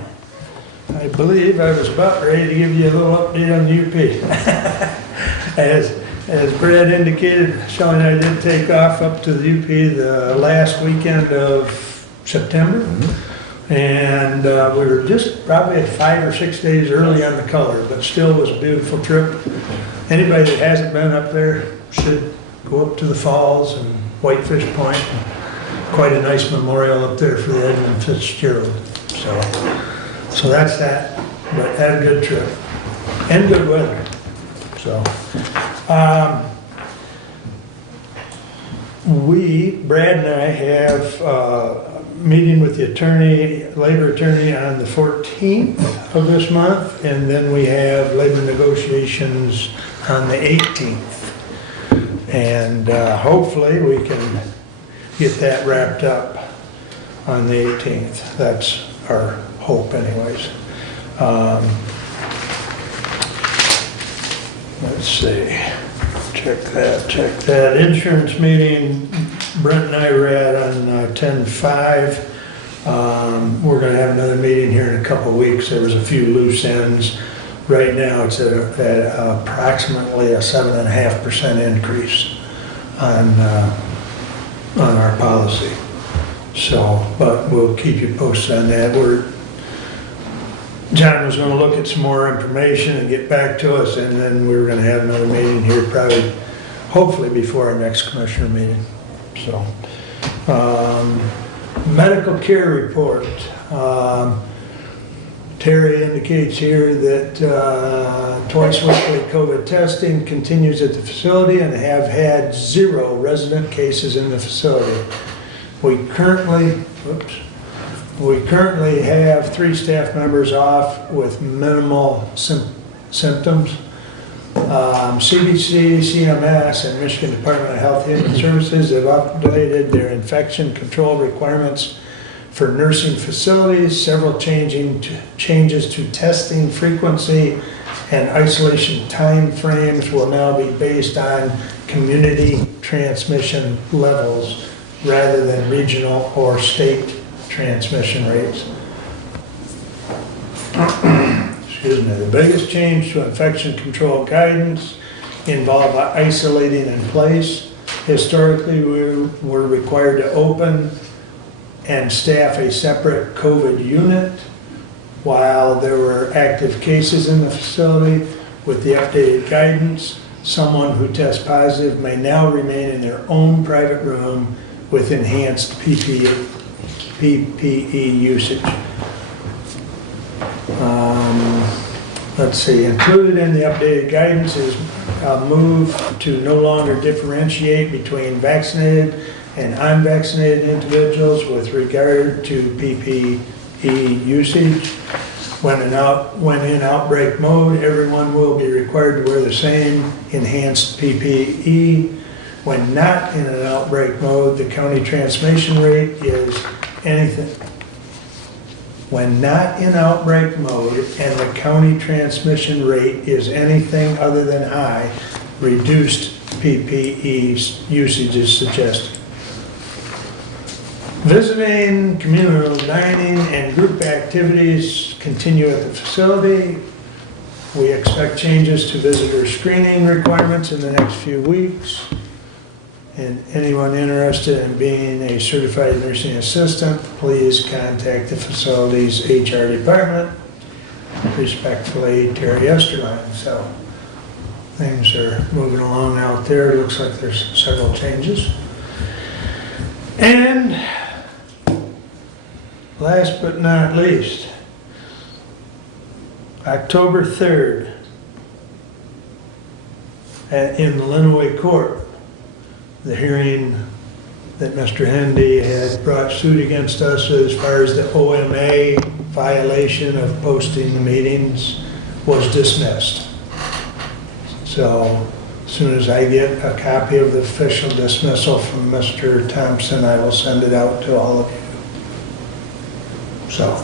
I believe I was about ready to give you a little update on the UP. As Brad indicated, Sean and I did take off up to the UP the last weekend of September. And we were just probably 5 or 6 days early on the color, but still was a beautiful trip. Anybody that hasn't been up there should go up to the falls and Whitefish Point. Quite a nice memorial up there for the Edmund Fitzgerald. So that's that, but had a good trip and good weather. So, Brad and I have a meeting with the labor attorney on the 14th of this month, and then we have labor negotiations on the 18th. And hopefully we can get that wrapped up on the 18th. That's our hope anyways. Let's see, check that. Insurance meeting, Brent and I were at on 10/5. We're gonna have another meeting here in a couple of weeks. There was a few loose ends. Right now, it's at approximately a 7.5% increase on our policy. So, but we'll keep you posted on that. John was gonna look at some more information and get back to us, and then we were gonna have another meeting here probably, hopefully before our next commissioner meeting. So, medical care report. Terry indicates here that twice weekly COVID testing continues at the facility and have had 0 resident cases in the facility. We currently have 3 staff members off with minimal symptoms. CDC, CMS, and Michigan Department of Health and Human Services have updated their infection control requirements for nursing facilities. Several changes to testing frequency and isolation time frames will now be based on community transmission levels rather than regional or state transmission rates. Excuse me. The biggest change to infection control guidance involve isolating in place. Historically, we were required to open and staff a separate COVID unit while there were active cases in the facility. With the updated guidance, someone who tests positive may now remain in their own private room with enhanced PPE usage. Let's see, included in the updated guidance is a move to no longer differentiate between vaccinated and unvaccinated individuals with regard to PPE usage. When in outbreak mode, everyone will be required to wear the same enhanced PPE. When not in an outbreak mode, the county transmission rate is anything. When not in outbreak mode and the county transmission rate is anything other than high, reduced PPE usage is suggested. Visiting, communal dining, and group activities continue at the facility. We expect changes to visitor screening requirements in the next few weeks. And anyone interested in being a certified nursing assistant, please contact the facility's HR department. Respectfully, Terry Esterline. So things are moving along out there. It looks like there's several changes. And last but not least, October 3rd in the Lenawee Court, the hearing that Mr. Hendy had brought suit against us as far as the OMA violation of posting the meetings was dismissed. So as soon as I get a copy of the official dismissal from Mr. Thompson, I will send it out to all of you. So,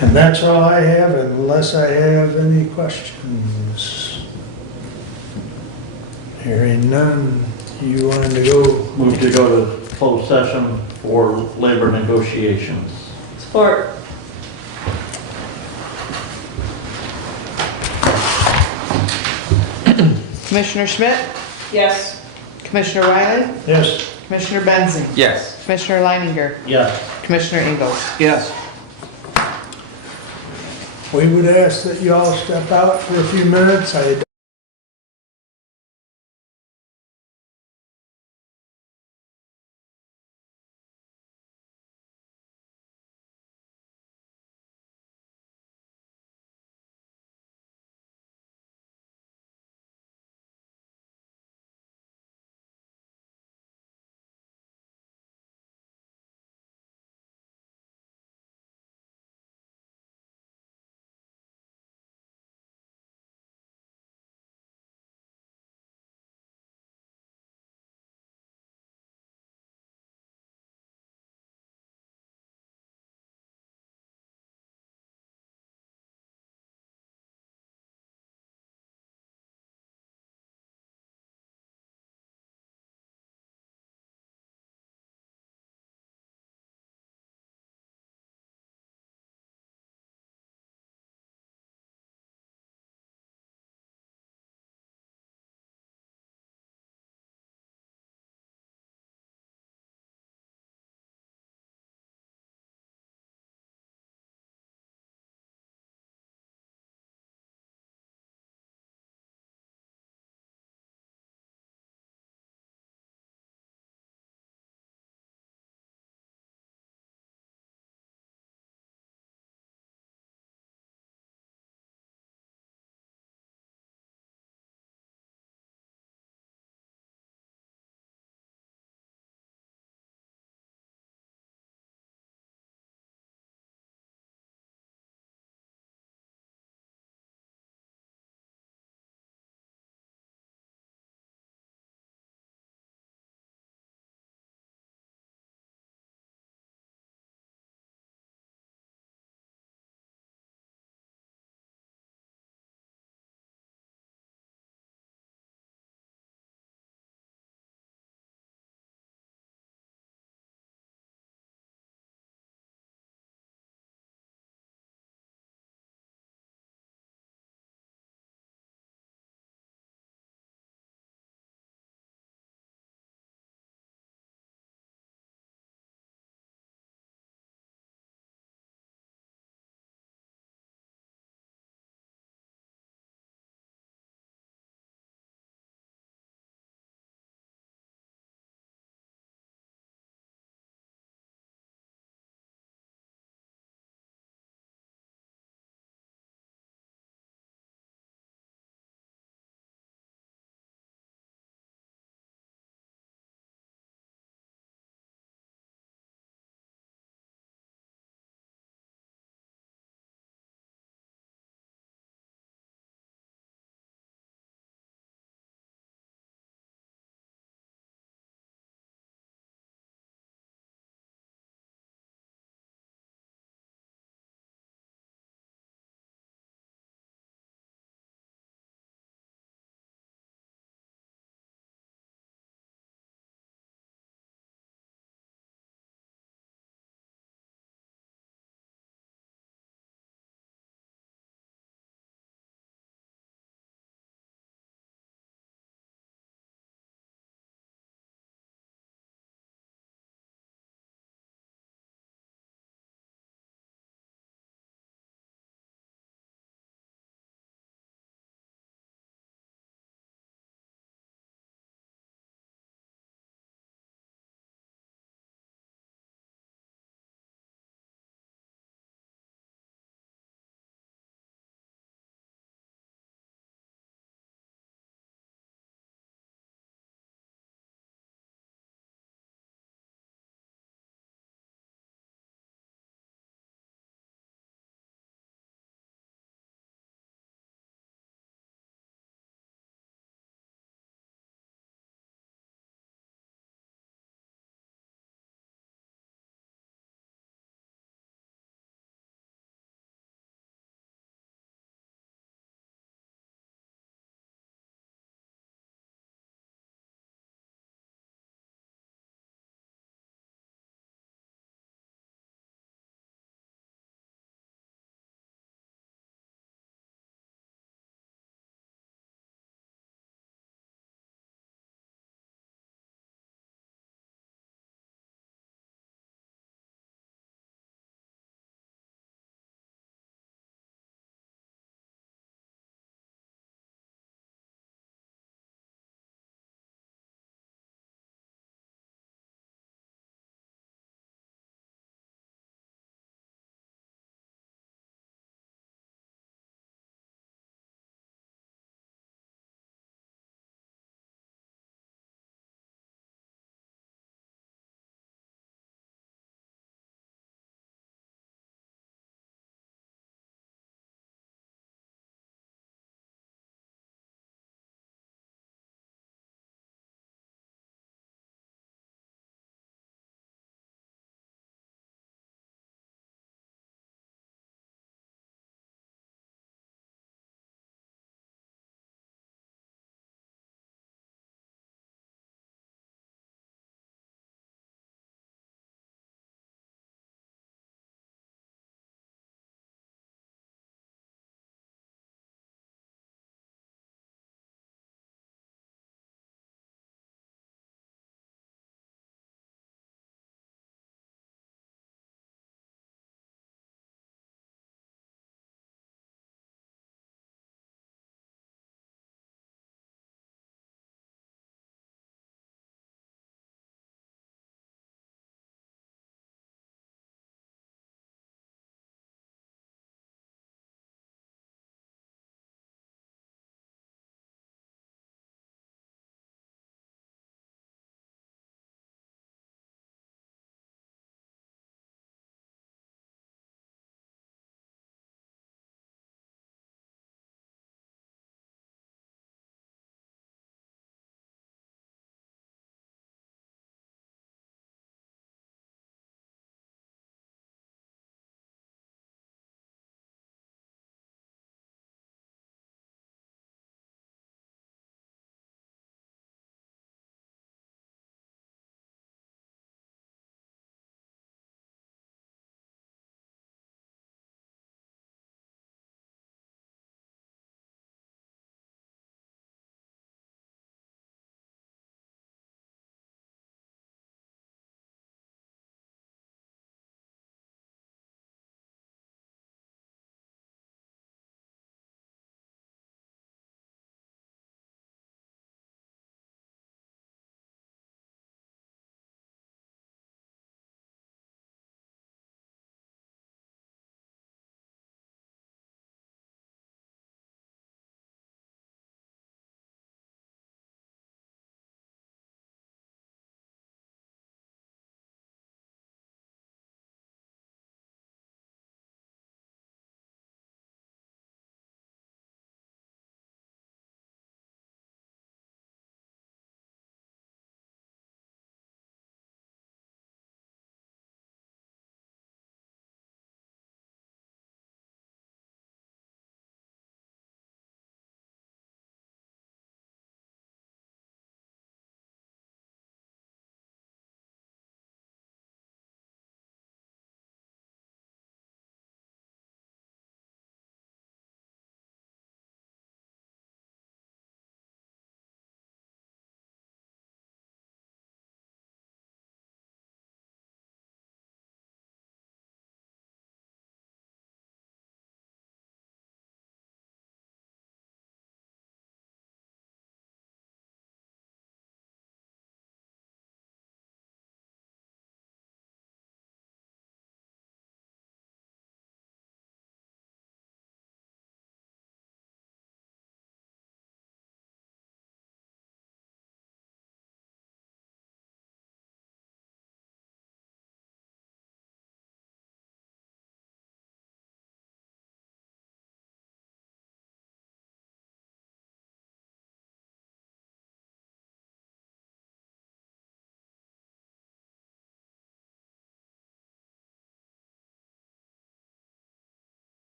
and that's all I have unless I have any questions. Hearing none, you wanted to go? Move to go to closed session for labor negotiations. Support. Commissioner Schmidt? Yes. Commissioner Wiley? Yes. Commissioner Benzine? Yes. Commissioner Leininger? Yes. Commissioner Ingalls? Yes. We would ask that you all step out for a few minutes. I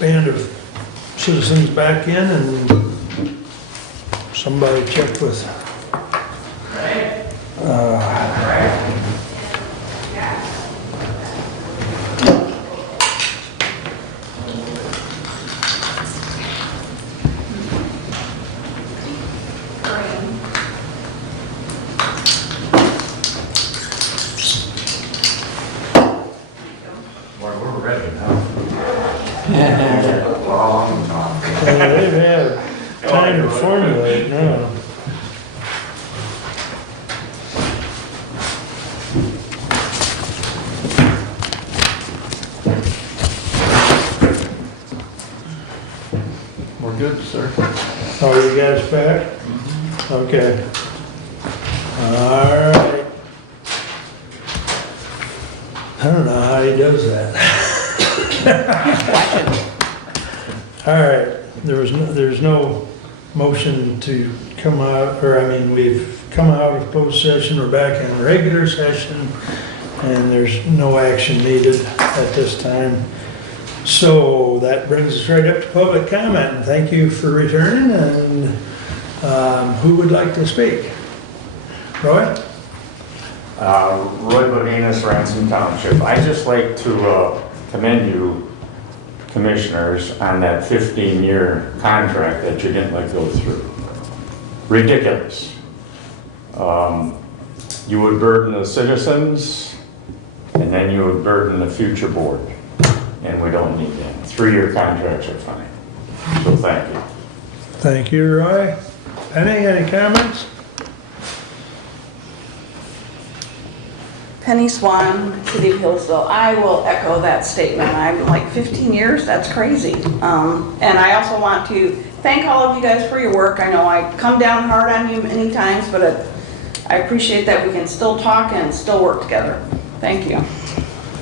band of citizens back in and somebody check with. We're ready now. They've had time to formulate now. We're good, sir. Oh, you guys back? Okay. All right. I don't know how he does that. All right, there's no motion to come out, or I mean, we've come out of closed session, we're back in regular session, and there's no action needed at this time. So that brings us right up to public comment. Thank you for returning, and who would like to speak? Roy? Roy Bodenas, Ransom Township. I'd just like to commend you, commissioners, on that 15-year contract that you didn't let go through. Ridiculous. You would burden the citizens, and then you would burden the future board. And we don't need that. 3-year contracts are fine. So thank you. Thank you, Roy. Any comments? Penny Swan, City of Hillsdale. I will echo that statement. I'm like 15 years, that's crazy. And I also want to thank all of you guys for your work. I know I come down hard on you many times, but I appreciate that we can still talk and still work together. Thank you.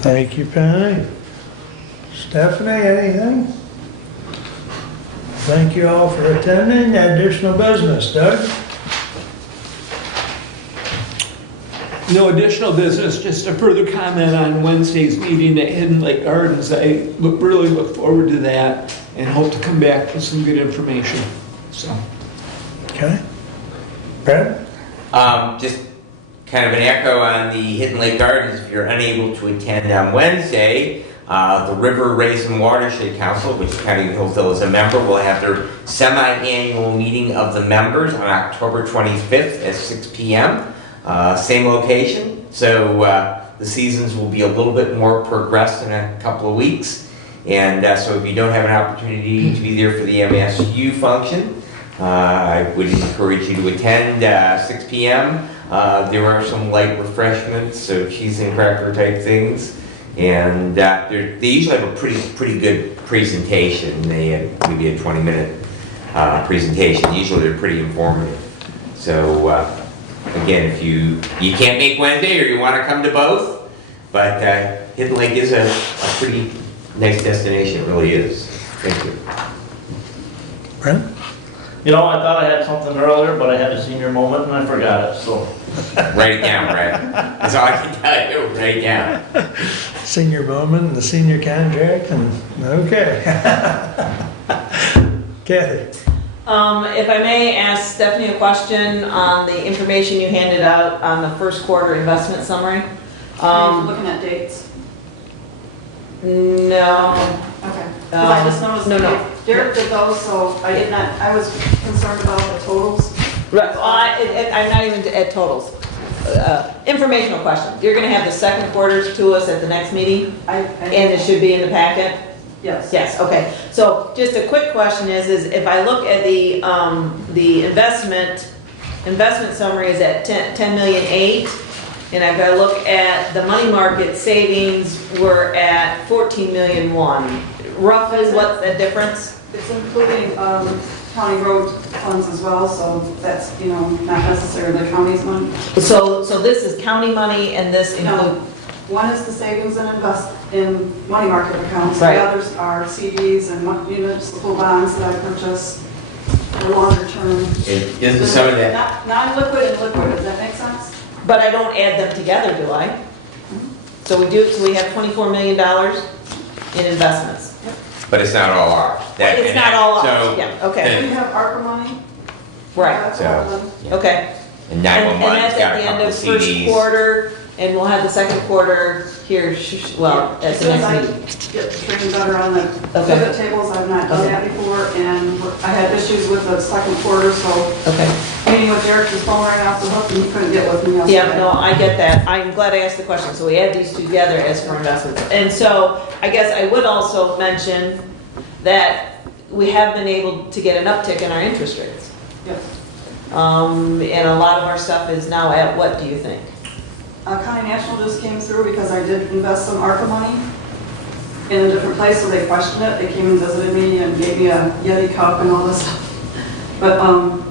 Thank you, Penny. Stephanie, anything? Thank you all for attending. Additional business, Doug? No additional business, just a further comment on Wednesday's meeting at Hidden Lake Gardens. I really look forward to that and hope to come back with some good information, so. Okay. Brad? Just kind of an echo on the Hidden Lake Gardens. If you're unable to attend on Wednesday, the River Raisin Watershed Council, which the County of Hillsdale is a member, will have their semi-annual meeting of the members on October 25th at 6 p.m. Same location. So the seasons will be a little bit more progressed in a couple of weeks. And so if you don't have an opportunity to be there for the MSU function, I would encourage you to attend 6 p.m. There are some light refreshments, so cheese and cracker type things. And they usually have a pretty good presentation. They have maybe a 20-minute presentation. Usually they're pretty informative. So again, if you can't make Wednesday or you want to come to both, but Hidden Lake is a pretty nice destination. It really is. Thank you. Brent? You know, I thought I had something earlier, but I had a senior moment and I forgot it, so. Write it down, Brad. That's all I can tell you. Write it down. Senior moment, the senior contract, and, okay. Kathy? If I may ask Stephanie a question on the information you handed out on the first quarter investment summary. Looking at dates. No. Okay. 'Cause I just noticed no. that Derek did those, so I was concerned about the totals. Right, well, I'm not even at totals. Informational question. You're gonna have the second quarters to us at the next meeting, and it should be in the packet? Yes. Yes, okay. So just a quick question is if I look at the investment summary is at 10,000,008, and I've got to look at the money market savings, we're at 14,000,001. Roughly, what's the difference? It's including county road funds as well, so that's, not necessarily the county's money. So this is county money and this No, includes, one is the savings and invest in money market accounts. Right. The others are CDs and municipal bonds that I purchase for longer term. Isn't some of that? Non-liquid and liquid, does that make sense? but I don't add them together, do I? So we have $24 million in investments. but it's not all ours. That- It's and not that- all so ours, yeah, okay, then- We have ARPA money. right, That's all of them. okay. And And 911's that's got at a the end couple of of first CDs. quarter, and we'll have the second quarter here, well, at the Because next I meeting. get trained better on the Okay. pivot tables, I've not done that before, and I had issues with the second quarter, so Okay. meeting with Derek, his phone rang off the hook and he couldn't get with me yesterday. Yeah, no, I get that. I'm glad I asked the question. So we add these two together as for investments. And so I guess I would also mention that we have been able to get an uptick in our interest rates. Yes. And a lot of our stuff is now at what, do you think? County National just came through because I did invest some ARPA money in a different place, so they questioned it. They came and visited me and gave me a Yeti cup and all this stuff. But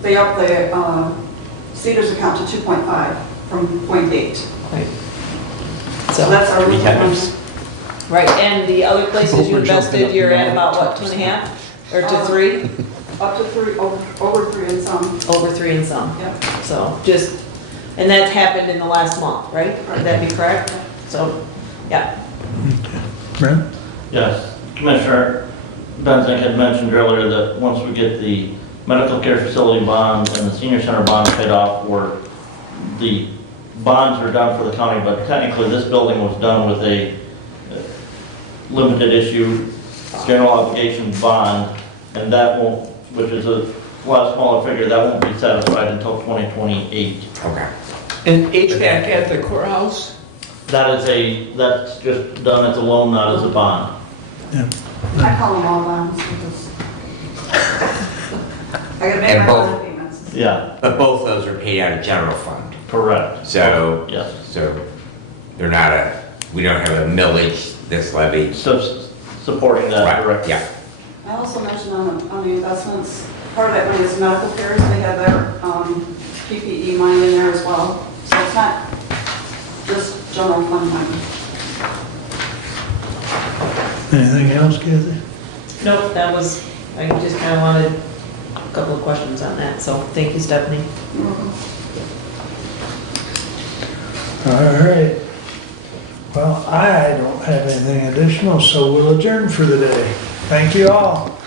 they upped the Cedars account to 2.5 from 0.8. Right. So that's our. Three little times. money. Right, and the other places you Hope we're jumping invested, up you're and at down about the what, top. 2.5? Or to 3? Up to 3, over 3 and some. Over 3 and some. Yeah. So just, and that's happened in the last month, right? Would that be correct? So, yeah. Brent? Yes, Commissioner Benzak had mentioned earlier that once we get the medical care facility bond and the senior center bond paid off, the bonds are done for the county, but technically this building was done with a limited issue general obligation bond, and that won't, which is a lot smaller figure, that won't be satisfied until 2028. Okay. And HVAC at the courthouse? That's just done as a loan, not as a bond. I call them all bonds because I gotta make And my both. bond payments. Yeah, But both those are paid out of general fund. correct. So, Yes. so they're not we don't have a millage this levy. So supporting that Right, directly. yeah. I also mentioned on the investments, part of that money is medical care, so they have their PPE money in there as well. So it's not just general fund money. Anything else, Kathy? Nope, that was, I just kind of wanted a couple of questions on that. So thank you, Stephanie. You're welcome. All right. Well, I don't have anything additional, so we'll adjourn for the day. Thank you all.